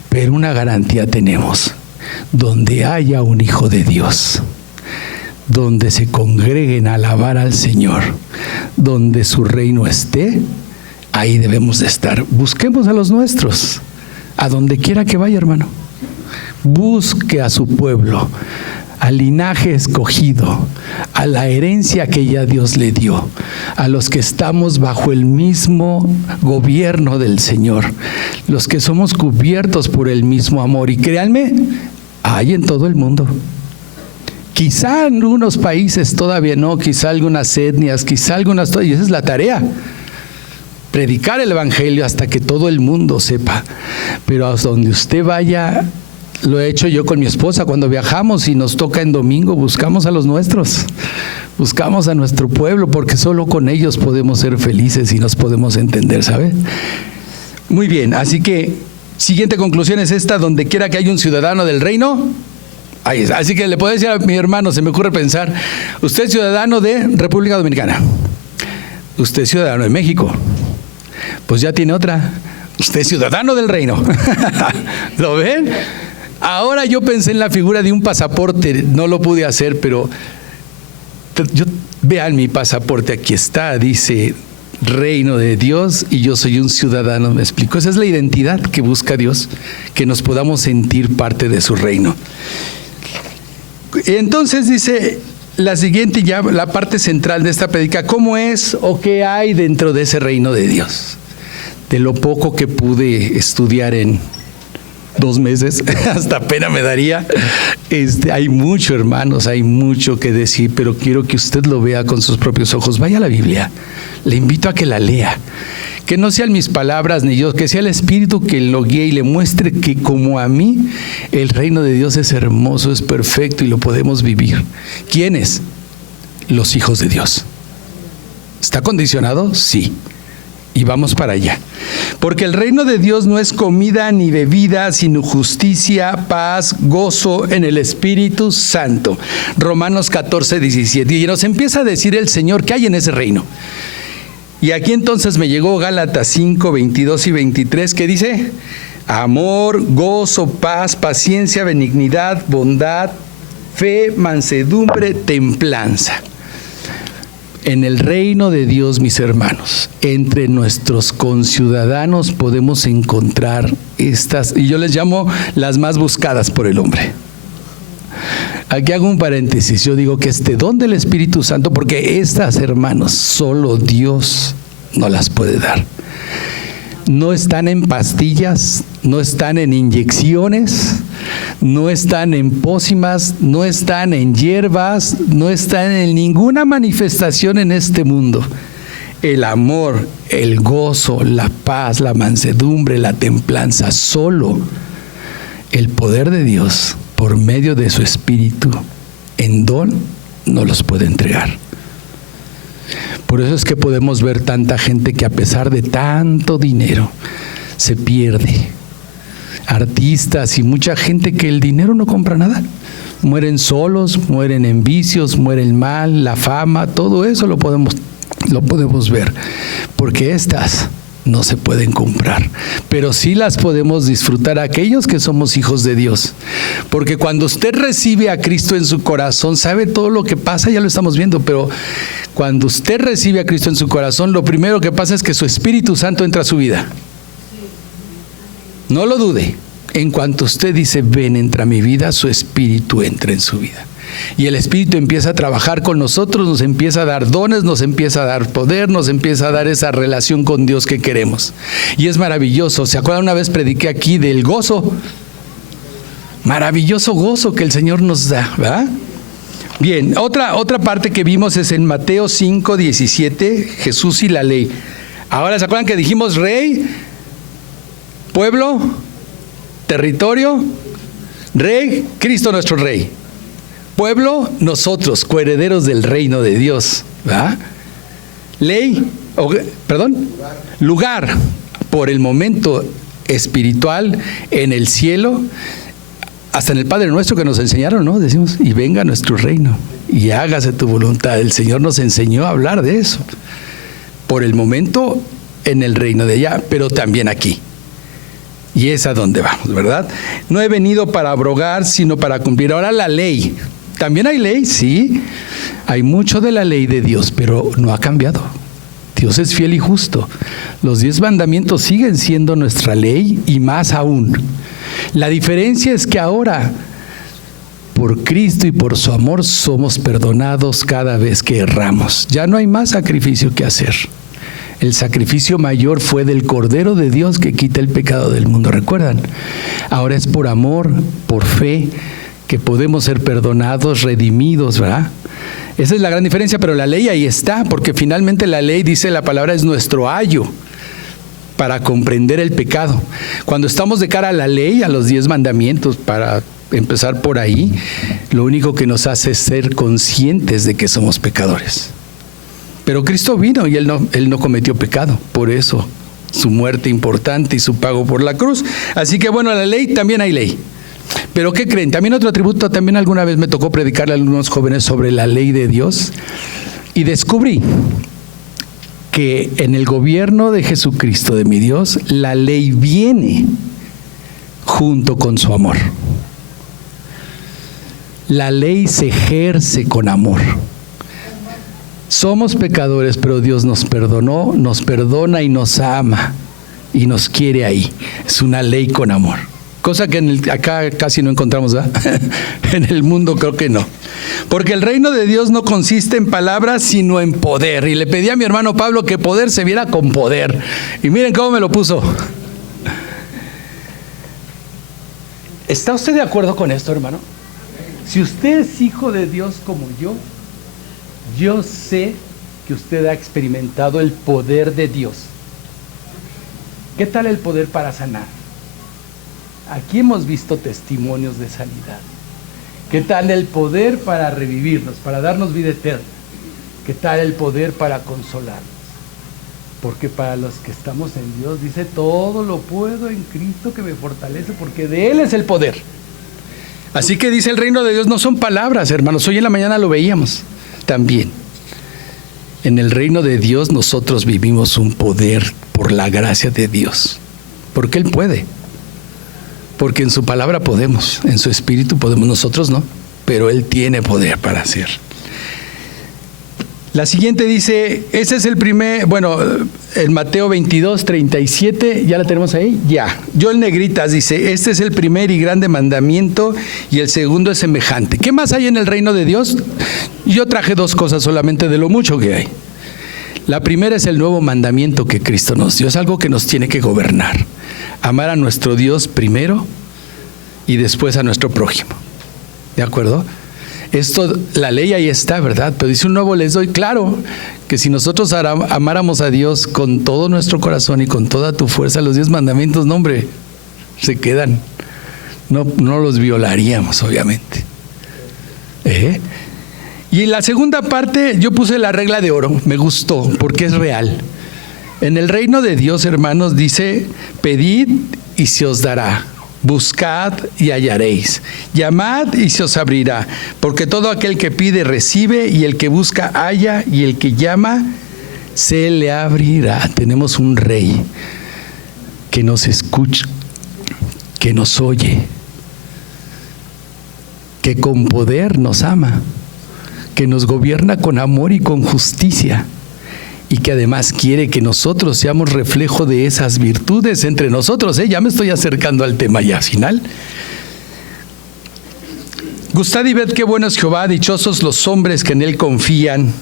pero una garantía tenemos: donde haya un hijo de Dios, donde se congreguen a alabar al Señor, donde su reino esté, ahí debemos de estar. Busquemos a los nuestros, a donde quiera que vaya, hermano. Busque a su pueblo, al linaje escogido, a la herencia que ya Dios le dio, a los que estamos bajo el mismo gobierno del Señor, los que somos cubiertos por el mismo amor. Y créanme, hay en todo el mundo. Quizá en algunos países todavía no, quizá algunas etnias, quizá algunas, y esa es la tarea. Predicar el evangelio hasta que todo el mundo sepa. Pero a donde usted vaya, lo he hecho yo con mi esposa cuando viajamos y nos toca en domingo, buscamos a los nuestros, buscamos a nuestro pueblo, porque solo con ellos podemos ser felices y nos podemos entender, ¿sabe? Muy bien, así que siguiente conclusión es esta: donde quiera que haya un ciudadano del reino, ahí está. Así que le puedo decir a mi hermano, se me ocurre pensar, usted es ciudadano de República Dominicana, usted es ciudadano de México, pues ya tiene otra, usted es ciudadano del reino. ¿Lo ven? Ahora yo pensé en la figura de un pasaporte, no lo pude hacer, pero vean mi pasaporte, aquí está, dice reino de Dios y yo soy un ciudadano, ¿me explico? Esa es la identidad que busca Dios, que nos podamos sentir parte de su reino. Entonces dice la siguiente, ya la parte central de esta prédica, ¿cómo es o qué hay dentro de ese reino de Dios? De lo poco que pude estudiar en 2 meses, hasta pena me daría. Hay mucho, hermanos, hay mucho que decir, pero quiero que usted lo vea con sus propios ojos. Vaya a la Biblia, le invito a que la lea, que no sean mis palabras ni yo, que sea el Espíritu que lo guíe y le muestre que como a mí, el reino de Dios es hermoso, es perfecto y lo podemos vivir. ¿Quiénes? Los hijos de Dios. ¿Está condicionado? Sí. Y vamos para allá. Porque el reino de Dios no es comida ni bebida, sino justicia, paz, gozo en el Espíritu Santo. Romanos 14, 17. Y nos empieza a decir el Señor qué hay en ese reino. Y aquí entonces me llegó Gálatas 5, 22 y 23, que dice: amor, gozo, paz, paciencia, benignidad, bondad, fe, mansedumbre, templanza. En el reino de Dios, mis hermanos, entre nuestros conciudadanos podemos encontrar estas, y yo les llamo las más buscadas por el hombre. Aquí hago un paréntesis, yo digo que este don del Espíritu Santo, porque estas, hermanos, solo Dios no las puede dar. No están en pastillas, no están en inyecciones, no están en pócimas, no están en hierbas, no están en ninguna manifestación en este mundo. El amor, el gozo, la paz, la mansedumbre, la templanza, solo el poder de Dios por medio de su Espíritu en don nos los puede entregar. Por eso es que podemos ver tanta gente que a pesar de tanto dinero se pierde. Artistas y mucha gente que el dinero no compra nada. Mueren solos, mueren en vicios, mueren mal, la fama, todo eso lo podemos ver. Porque estas no se pueden comprar, pero sí las podemos disfrutar aquellos que somos hijos de Dios. Porque cuando usted recibe a Cristo en su corazón, sabe todo lo que pasa, ya lo estamos viendo, pero cuando usted recibe a Cristo en su corazón, lo primero que pasa es que su Espíritu Santo entra a su vida. No lo dude. En cuanto usted dice, ven, entra a mi vida, su Espíritu entra en su vida. Y el Espíritu empieza a trabajar con nosotros, nos empieza a dar dones, nos empieza a dar poder, nos empieza a dar esa relación con Dios que queremos. Y es maravilloso. ¿Se acuerdan? Una vez prediqué aquí del gozo. Maravilloso gozo que el Señor nos da, ¿verdad? Bien, otra parte que vimos es en Mateo 5:17, Jesús y la ley. Ahora, ¿se acuerdan que dijimos rey, pueblo, territorio? Rey, Cristo nuestro rey. Pueblo, nosotros, coherederos del reino de Dios, ¿verdad? Ley, lugar, por el momento espiritual en el cielo, hasta en el Padre Nuestro que nos enseñaron, ¿no? Decimos, y venga nuestro reino, y hágase tu voluntad. El Señor nos enseñó a hablar de eso. Por el momento en el reino de allá, pero también aquí. Y es a donde vamos, ¿verdad? No he venido para abrogar, sino para cumplir. Ahora la ley. También hay ley, sí. Hay mucho de la ley de Dios, pero no ha cambiado. Dios es fiel y justo. Los 10 mandamientos siguen siendo nuestra ley y más aún. La diferencia es que ahora, por Cristo y por su amor, somos perdonados cada vez que erramos. Ya no hay más sacrificio que hacer. El sacrificio mayor fue del Cordero de Dios que quita el pecado del mundo. ¿Recuerdan? Ahora es por amor, por fe, que podemos ser perdonados, redimidos, ¿verdad? Esa es la gran diferencia, pero la ley ahí está, porque finalmente la ley, dice la palabra, es nuestro ayo para comprender el pecado. Cuando estamos de cara a la ley, a los 10 mandamientos, para empezar por ahí, lo único que nos hace es ser conscientes de que somos pecadores. Pero Cristo vino y Él no cometió pecado, por eso su muerte importante y su pago por la cruz. Así que bueno, la ley, también hay ley. Pero ¿qué creen? También otro atributo, también alguna vez me tocó predicarle a algunos jóvenes sobre la ley de Dios y descubrí que en el gobierno de Jesucristo, de mi Dios, la ley viene junto con su amor. La ley se ejerce con amor. Somos pecadores, pero Dios nos perdonó, nos perdona y nos ama y nos quiere ahí. Es una ley con amor. Cosa que acá casi no encontramos, ¿verdad? En el mundo creo que no. Porque el reino de Dios no consiste en palabras, sino en poder. Y le pedí a mi hermano Pablo que poder se viera con poder. Y miren cómo me lo puso. ¿Está usted de acuerdo con esto, hermano? Si usted es hijo de Dios como yo sé que usted ha experimentado el poder de Dios. ¿Qué tal el poder para sanar? Aquí hemos visto testimonios de sanidad. ¿Qué tal el poder para revivirnos, para darnos vida eterna? ¿Qué tal el poder para consolarnos? Porque para los que estamos en Dios, dice, todo lo puedo en Cristo que me fortalece, porque de Él es el poder. Así que dice, el reino de Dios no son palabras, hermanos. Hoy en la mañana lo veíamos también. En el reino de Dios nosotros vivimos un poder por la gracia de Dios. Porque Él puede. Porque en su palabra podemos, en su espíritu podemos, nosotros no, pero Él tiene poder para hacer. La siguiente dice, ese es el primer, bueno, en Mateo 22:37, ¿ya la tenemos ahí? Ya. Joel Negritas dice, este es el primer y grande mandamiento y el segundo es semejante. ¿Qué más hay en el reino de Dios? Yo traje 2 cosas solamente de lo mucho que hay. La primera es el nuevo mandamiento que Cristo nos dio, es algo que nos tiene que gobernar. Amar a nuestro Dios primero y después a nuestro prójimo. ¿De acuerdo? Esto, la ley ahí está, ¿verdad? Pero dice, un nuevo les doy. Claro, que si nosotros amáramos a Dios con todo nuestro corazón y con toda tu fuerza, los 10 mandamientos, no hombre, se quedan. No los violaríamos, obviamente. Y en la segunda parte yo puse la regla de oro, me gustó, porque es real. En el reino de Dios, hermanos, dice, pedid y se os dará. Buscad y hallaréis. Llamad y se os abrirá. Porque todo aquel que pide recibe, y el que busca halla, y el que llama se le abrirá. Tenemos un rey que nos escucha, que nos oye, que con poder nos ama, que nos gobierna con amor y con justicia, y que además quiere que nosotros seamos reflejo de esas virtudes entre nosotros. Ya me estoy acercando al tema ya final. Gustad y ved qué bueno es Jehová, dichosos los hombres que en él confían.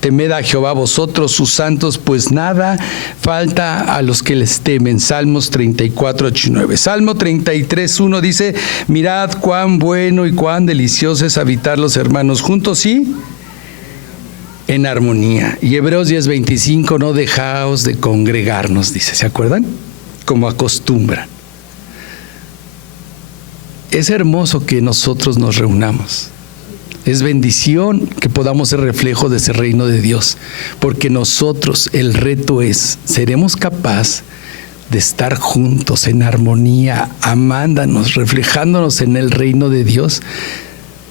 Temed a Jehová vosotros sus santos, pues nada falta a los que les temen. Salmos 34, 8 y 9. Salmo 33, 1 dice: mirad cuán bueno y cuán delicioso es habitar los hermanos juntos y en armonía. Y Hebreos 10, 25, no dejaos de congregarnos, dice. ¿Se acuerdan? Como acostumbran. Es hermoso que nosotros nos reunamos. Es bendición que podamos ser reflejo de ese reino de Dios, porque nosotros, el reto es, ¿seremos capaces de estar juntos en armonía, amándonos, reflejándonos en el reino de Dios?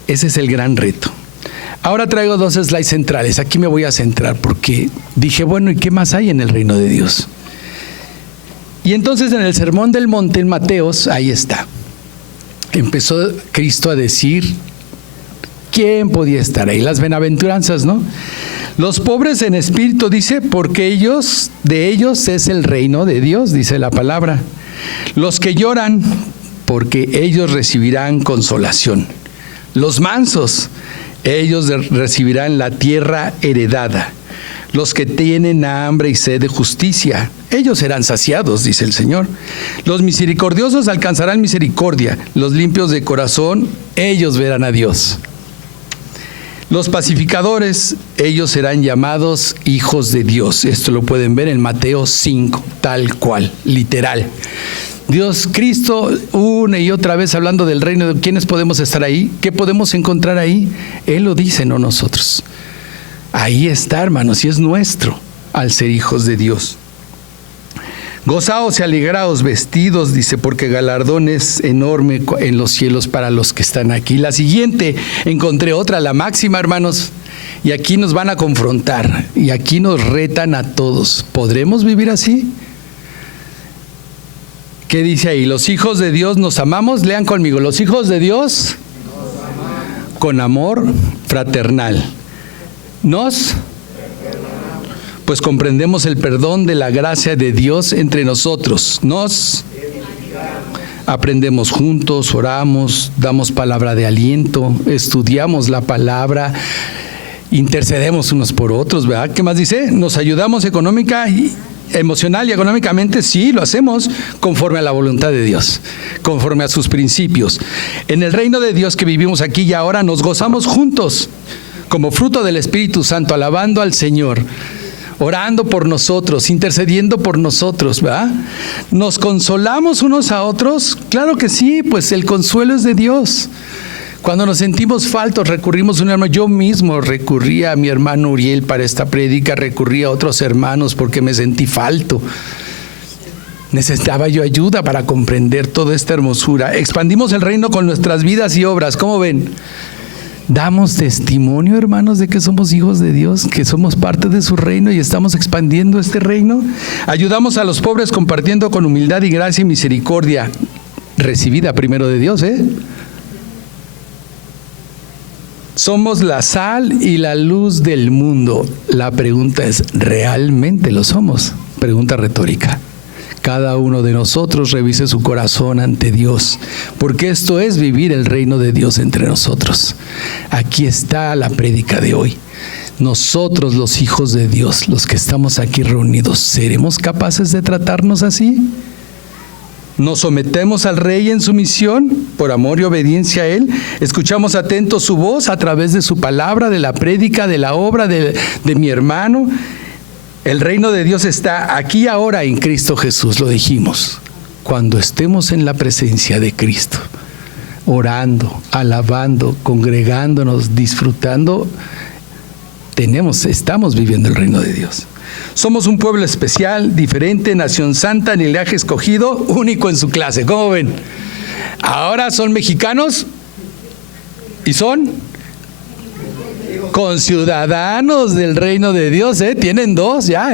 Ese es el gran reto. Ahora traigo dos slides centrales. Aquí me voy a centrar porque dije, bueno, ¿y qué más hay en el reino de Dios? Y entonces en el Sermón del Monte en Mateos, ahí está. Empezó Cristo a decir quién podía estar ahí, las bienaventuranzas, ¿no? Los pobres en espíritu, dice, porque de ellos es el reino de Dios, dice la palabra. Los que lloran, porque ellos recibirán consolación. Los mansos, ellos recibirán la tierra heredada. Los que tienen hambre y sed de justicia, ellos serán saciados, dice el Señor. Los misericordiosos alcanzarán misericordia. Los limpios de corazón, ellos verán a Dios. Los pacificadores, ellos serán llamados hijos de Dios. Esto lo pueden ver en Mateo 5, tal cual, literal. Dios, Cristo, una y otra vez hablando del reino, de quiénes podemos estar ahí, qué podemos encontrar ahí. Él lo dice, no nosotros. Ahí está, hermanos, y es nuestro al ser hijos de Dios. Gozaos y alegraos vestidos, dice, porque galardón es enorme en los cielos para los que están aquí. La siguiente, encontré otra, la máxima, hermanos, y aquí nos van a confrontar, y aquí nos retan a todos. ¿Podremos vivir así? ¿Qué dice ahí? Los hijos de Dios nos amamos. Lean conmigo, los hijos de Dios con amor fraternal. Pues comprendemos el perdón de la gracia de Dios entre nosotros. Nos aprendemos juntos, oramos, damos palabra de aliento, estudiamos la palabra, intercedemos unos por otros, ¿verdad? ¿Qué más dice? Nos ayudamos emocional y económicamente, sí, lo hacemos conforme a la voluntad de Dios, conforme a sus principios. En el reino de Dios que vivimos aquí y ahora nos gozamos juntos, como fruto del Espíritu Santo, alabando al Señor, orando por nosotros, intercediendo por nosotros, ¿verdad? ¿Nos consolamos unos a otros? Claro que sí, pues el consuelo es de Dios. Cuando nos sentimos faltos, recurrimos a un hermano. Yo mismo recurrí a mi hermano Uriel para esta prédica, recurrí a otros hermanos porque me sentí falto. Necesitaba yo ayuda para comprender toda esta hermosura. Expandimos el reino con nuestras vidas y obras. ¿Cómo ven? Damos testimonio, hermanos, de que somos hijos de Dios, que somos parte de su reino y estamos expandiendo este reino. Ayudamos a los pobres compartiendo con humildad y gracia y misericordia, recibida primero de Dios, Somos la sal y la luz del mundo. La pregunta es, ¿realmente lo somos? Pregunta retórica. Cada uno de nosotros revise su corazón ante Dios, porque esto es vivir el reino de Dios entre nosotros. Aquí está la prédica de hoy. Nosotros, los hijos de Dios, los que estamos aquí reunidos, ¿seremos capaces de tratarnos así? ¿Nos sometemos al Rey en su misión por amor y obediencia a Él? ¿Escuchamos atentos su voz a través de su palabra, de la prédica, de la obra de mi hermano? El reino de Dios está aquí ahora en Cristo Jesús, lo dijimos. Cuando estemos en la presencia de Cristo, orando, alabando, congregándonos, disfrutando, estamos viviendo el reino de Dios. Somos un pueblo especial, diferente, nación santa, linaje escogido, único en su clase. ¿Cómo ven? Ahora son mexicanos y son Conciudadanos del reino de Dios, tienen dos ya,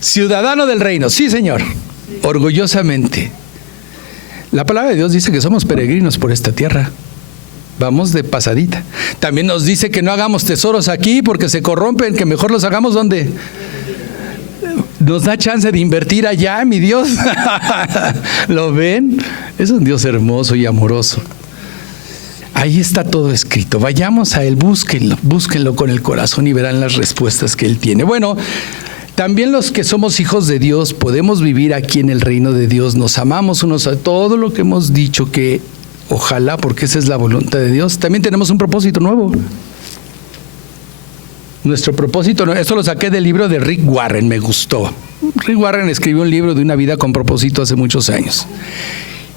Ciudadano del reino, sí, Señor, orgullosamente. La palabra de Dios dice que somos peregrinos por esta tierra. Vamos de pasadita. También nos dice que no hagamos tesoros aquí porque se corrompen, que mejor los hagamos ¿dónde? Nos da chance de invertir allá, mi Dios. ¿Lo ven? Es un Dios hermoso y amoroso. Ahí está todo escrito. Vayamos a Él, búsquenlo con el corazón y verán las respuestas que Él tiene. Bueno, también los que somos hijos de Dios podemos vivir aquí en el reino de Dios. Nos amamos unos a todo lo que hemos dicho que ojalá, porque esa es la voluntad de Dios. También tenemos un propósito nuevo. Nuestro propósito, esto lo saqué del libro de Rick Warren, me gustó. Rick Warren escribió un libro de una vida con propósito hace muchos años.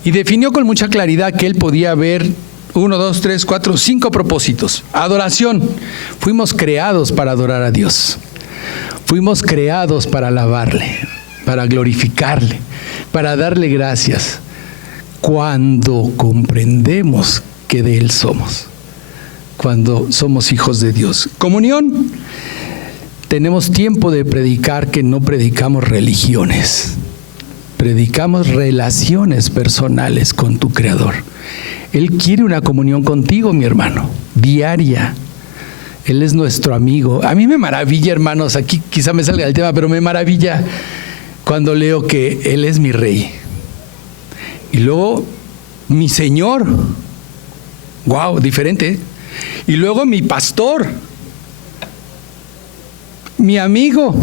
Y definió con mucha claridad que él podía ver 1, 2, 3, 4, 5 propósitos. Adoración. Fuimos creados para adorar a Dios. Fuimos creados para alabarle, para glorificarle, para darle gracias. Cuando comprendemos que de Él somos. Cuando somos hijos de Dios. Comunión. Tenemos tiempo de predicar que no predicamos religiones. Predicamos relaciones personales con tu Creador. Él quiere una comunión contigo, mi hermano, diaria. Él es nuestro amigo. A mí me maravilla, hermanos, aquí quizá me salga del tema, pero me maravilla cuando leo que Él es mi Rey. Y luego, mi Señor. Wow, diferente. Y luego mi pastor, mi amigo,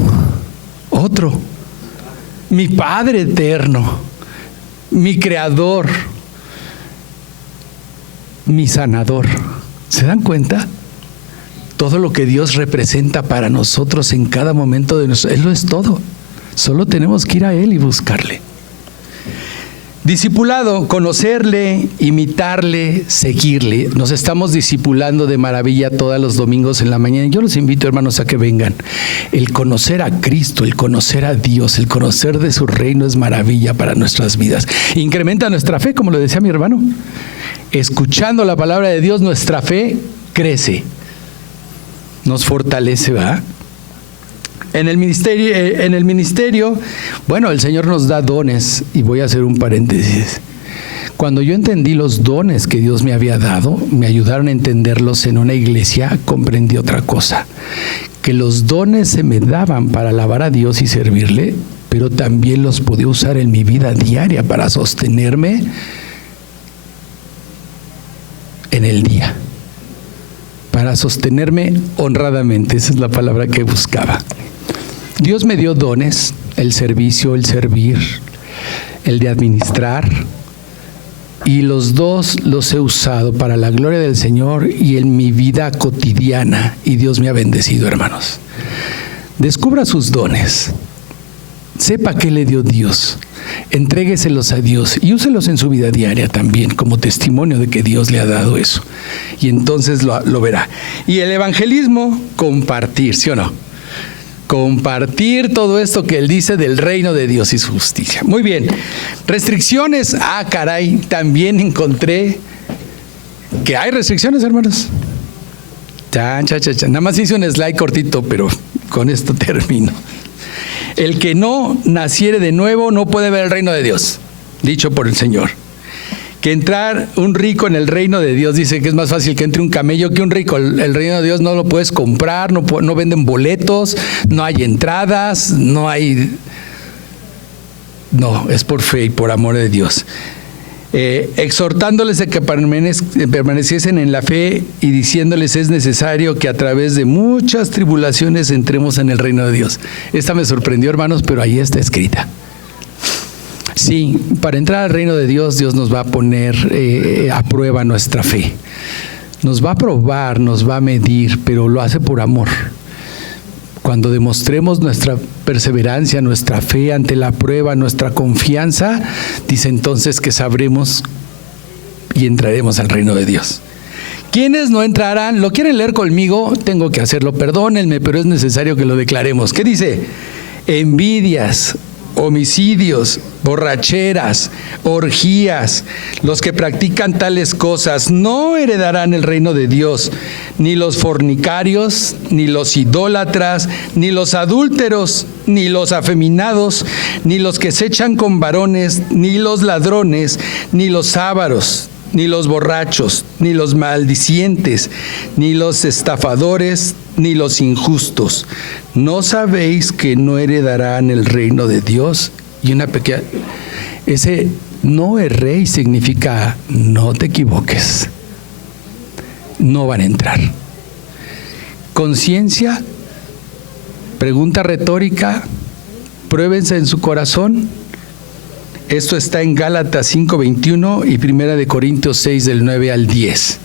otro, mi Padre eterno, mi Creador, mi sanador. ¿Se dan cuenta? Todo lo que Dios representa para nosotros en cada momento de nuestro... Él lo es todo. Solo tenemos que ir a Él y buscarle. Discipulado, conocerle, imitarle, seguirle. Nos estamos discipulando de maravilla todos los domingos en la mañana. Yo los invito, hermanos, a que vengan. El conocer a Cristo, el conocer a Dios, el conocer de su reino es maravilla para nuestras vidas. Incrementa nuestra fe, como lo decía mi hermano. Escuchando la palabra de Dios, nuestra fe crece. Nos fortalece, ¿verdad? En el ministerio, bueno, el Señor nos da dones, y voy a hacer un paréntesis. Cuando yo entendí los dones que Dios me había dado, me ayudaron a entenderlos en una iglesia, comprendí otra cosa, que los dones se me daban para alabar a Dios y servirle, pero también los podía usar en mi vida diaria para sostenerme en el día, para sostenerme honradamente. Esa es la palabra que buscaba. Dios me dio dones, el servicio, el servir, el de administrar, y los dos los he usado para la gloria del Señor y en mi vida cotidiana, y Dios me ha bendecido, hermanos. Descubra sus dones, sepa qué le dio Dios, entrégueselos a Dios y úselos en su vida diaria también como testimonio de que Dios le ha dado eso, y entonces lo verá. Y el evangelismo, compartir, ¿sí o no? Compartir todo esto que Él dice del reino de Dios y su justicia. Muy bien. Restricciones. Ah, caray, también encontré que hay restricciones, hermanos. Nada más hice un slide cortito, pero con esto termino. El que no naciere de nuevo no puede ver el reino de Dios, dicho por el Señor. Que entrar un rico en el reino de Dios, dice que es más fácil que entre un camello que un rico. El reino de Dios no lo puedes comprar, no venden boletos, no hay entradas, no, es por fe y por amor de Dios. Exhortándoles a que permaneciesen en la fe y diciéndoles es necesario que a través de muchas tribulaciones entremos en el reino de Dios. Esta me sorprendió, hermanos, pero ahí está escrita. Sí, para entrar al reino de Dios, Dios nos va a poner a prueba nuestra fe. Nos va a probar, nos va a medir, pero lo hace por amor. Cuando demostremos nuestra perseverancia, nuestra fe ante la prueba, nuestra confianza, dice entonces que sabremos y entraremos al reino de Dios. ¿Quiénes no entrarán? ¿Lo quieren leer conmigo? Tengo que hacerlo, perdónenme, pero es necesario que lo declaremos. ¿Qué dice? Envidias, homicidios, borracheras, orgías. Los que practican tales cosas no heredarán el reino de Dios, ni los fornicarios, ni los idólatras, ni los adúlteros, ni los afeminados, ni los que se echan con varones, ni los ladrones, ni los ávaros, ni los borrachos, ni los maldicientes, ni los estafadores, ni los injustos. ¿No sabéis que no heredarán el reino de Dios? Y una pequeña... Ese no erréis significa no te equivoques. No van a entrar. Conciencia, pregunta retórica, pruébense en su corazón. Esto está en Gálatas 5:21 y 1 Corintios 6 del 9 al 10.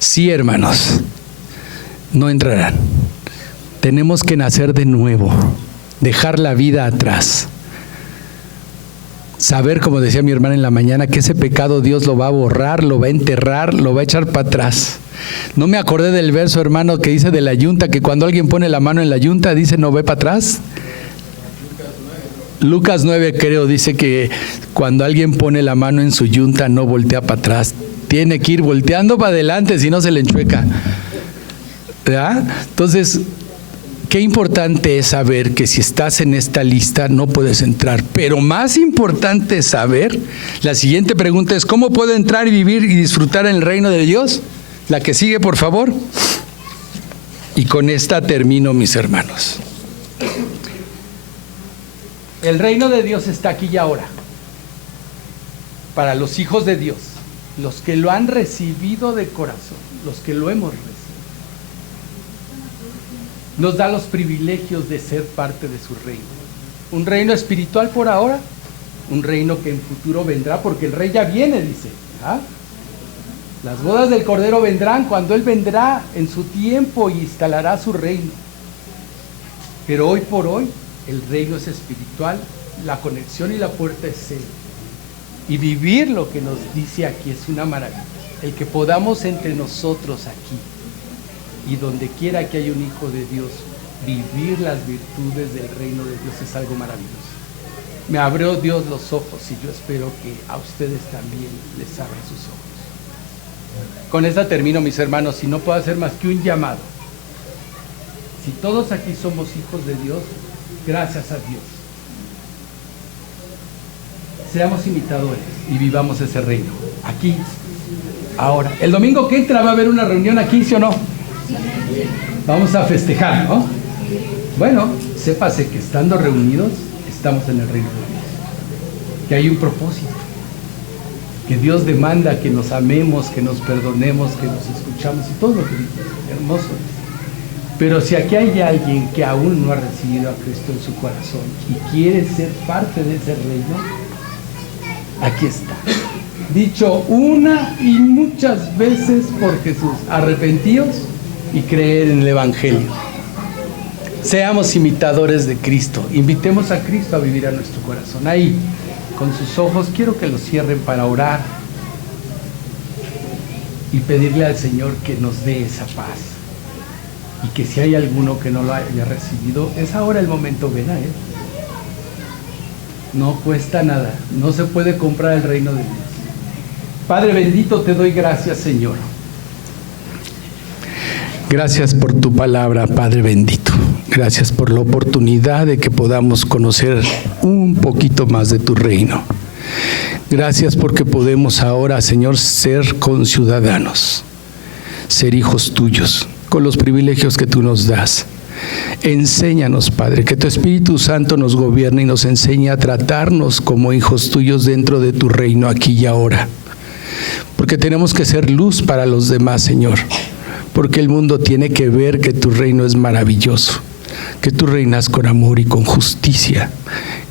Sí, hermanos, no entrarán. Tenemos que nacer de nuevo, dejar la vida atrás. Saber, como decía mi hermana en la mañana, que ese pecado Dios lo va a borrar, lo va a enterrar, lo va a echar para atrás. No me acordé del verso, hermano, que dice de la yunta, que cuando alguien pone la mano en la yunta, dice no ve para atrás. Lucas 9 creo, dice que cuando alguien pone la mano en su yunta no voltea para atrás. Tiene que ir volteando para adelante, si no se le enchueca. ¿Verdad? Entonces, qué importante es saber que si estás en esta lista no puedes entrar. Pero más importante es saber, la siguiente pregunta es, ¿cómo puedo entrar y vivir y disfrutar en el reino de Dios? La que sigue, por favor. Y con esta termino, mis hermanos. El reino de Dios está aquí y ahora. Para los hijos de Dios, los que lo han recibido de corazón, los que lo hemos recibido. Nos da los privilegios de ser parte de su reino. Un reino espiritual por ahora, un reino que en futuro vendrá, porque el rey ya viene, dice. ¿Ah? Las bodas del Cordero vendrán cuando Él vendrá en su tiempo y instalará su reino. Pero hoy por hoy, el reino es espiritual, la conexión y la puerta es Él. Y vivir lo que nos dice aquí es una maravilla. El que podamos entre nosotros aquí y donde quiera que haya un hijo de Dios, vivir las virtudes del reino de Dios es algo maravilloso. Me abrió Dios los ojos y yo espero que a ustedes también les abra sus ojos. Con esta termino, mis hermanos, y no puedo hacer más que un llamado. Si todos aquí somos hijos de Dios, gracias a Dios. Seamos imitadores y vivamos ese reino. Aquí, ahora. El domingo que entra va a haber una reunión aquí, ¿sí o no? Vamos a festejar, ¿no? Bueno, sépase que estando reunidos, estamos en el reino de Dios. Que hay un propósito. Que Dios demanda que nos amemos, que nos perdonemos, que nos escuchamos y todo lo que dice. Hermoso. Pero si aquí hay alguien que aún no ha recibido a Cristo en su corazón y quiere ser parte de ese reino, aquí está. Dicho una y muchas veces por Jesús, arrepentíos y creer en el Evangelio. Seamos imitadores de Cristo. Invitemos a Cristo a vivir a nuestro corazón. Ahí, con sus ojos, quiero que los cierren para orar y pedirle al Señor que nos dé esa paz. Y que si hay alguno que no lo haya recibido, es ahora el momento, ven a Él. No cuesta nada, no se puede comprar el reino de Dios. Padre bendito, te doy gracias, Señor. Gracias por tu palabra, Padre bendito. Gracias por la oportunidad de que podamos conocer un poquito más de tu reino. Gracias porque podemos ahora, Señor, ser conciudadanos, ser hijos tuyos, con los privilegios que tú nos das. Enséñanos, Padre, que tu Espíritu Santo nos gobierne y nos enseñe a tratarnos como hijos tuyos dentro de tu reino aquí y ahora. Porque tenemos que ser luz para los demás, Señor. Porque el mundo tiene que ver que tu reino es maravilloso, que tú reinas con amor y con justicia,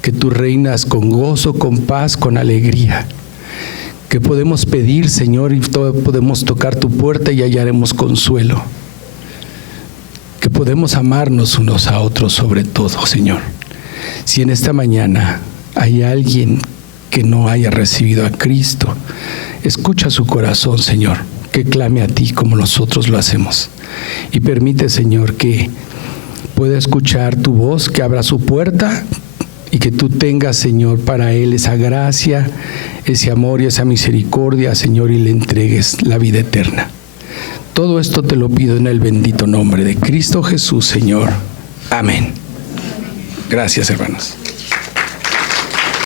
que tú reinas con gozo, con paz, con alegría. Que podemos pedir, Señor, y podemos tocar tu puerta y hallaremos consuelo. Que podemos amarnos unos a otros sobre todo, Señor. Si en esta mañana hay alguien que no haya recibido a Cristo, escucha su corazón, Señor, que clame a ti como nosotros lo hacemos. Y permite, Señor, que pueda escuchar tu voz, que abra su puerta y que tú tengas, Señor, para él esa gracia, ese amor y esa misericordia, Señor, y le entregues la vida eterna. Todo esto te lo pido en el bendito nombre de Cristo Jesús, Señor. Amén. Gracias, hermanos.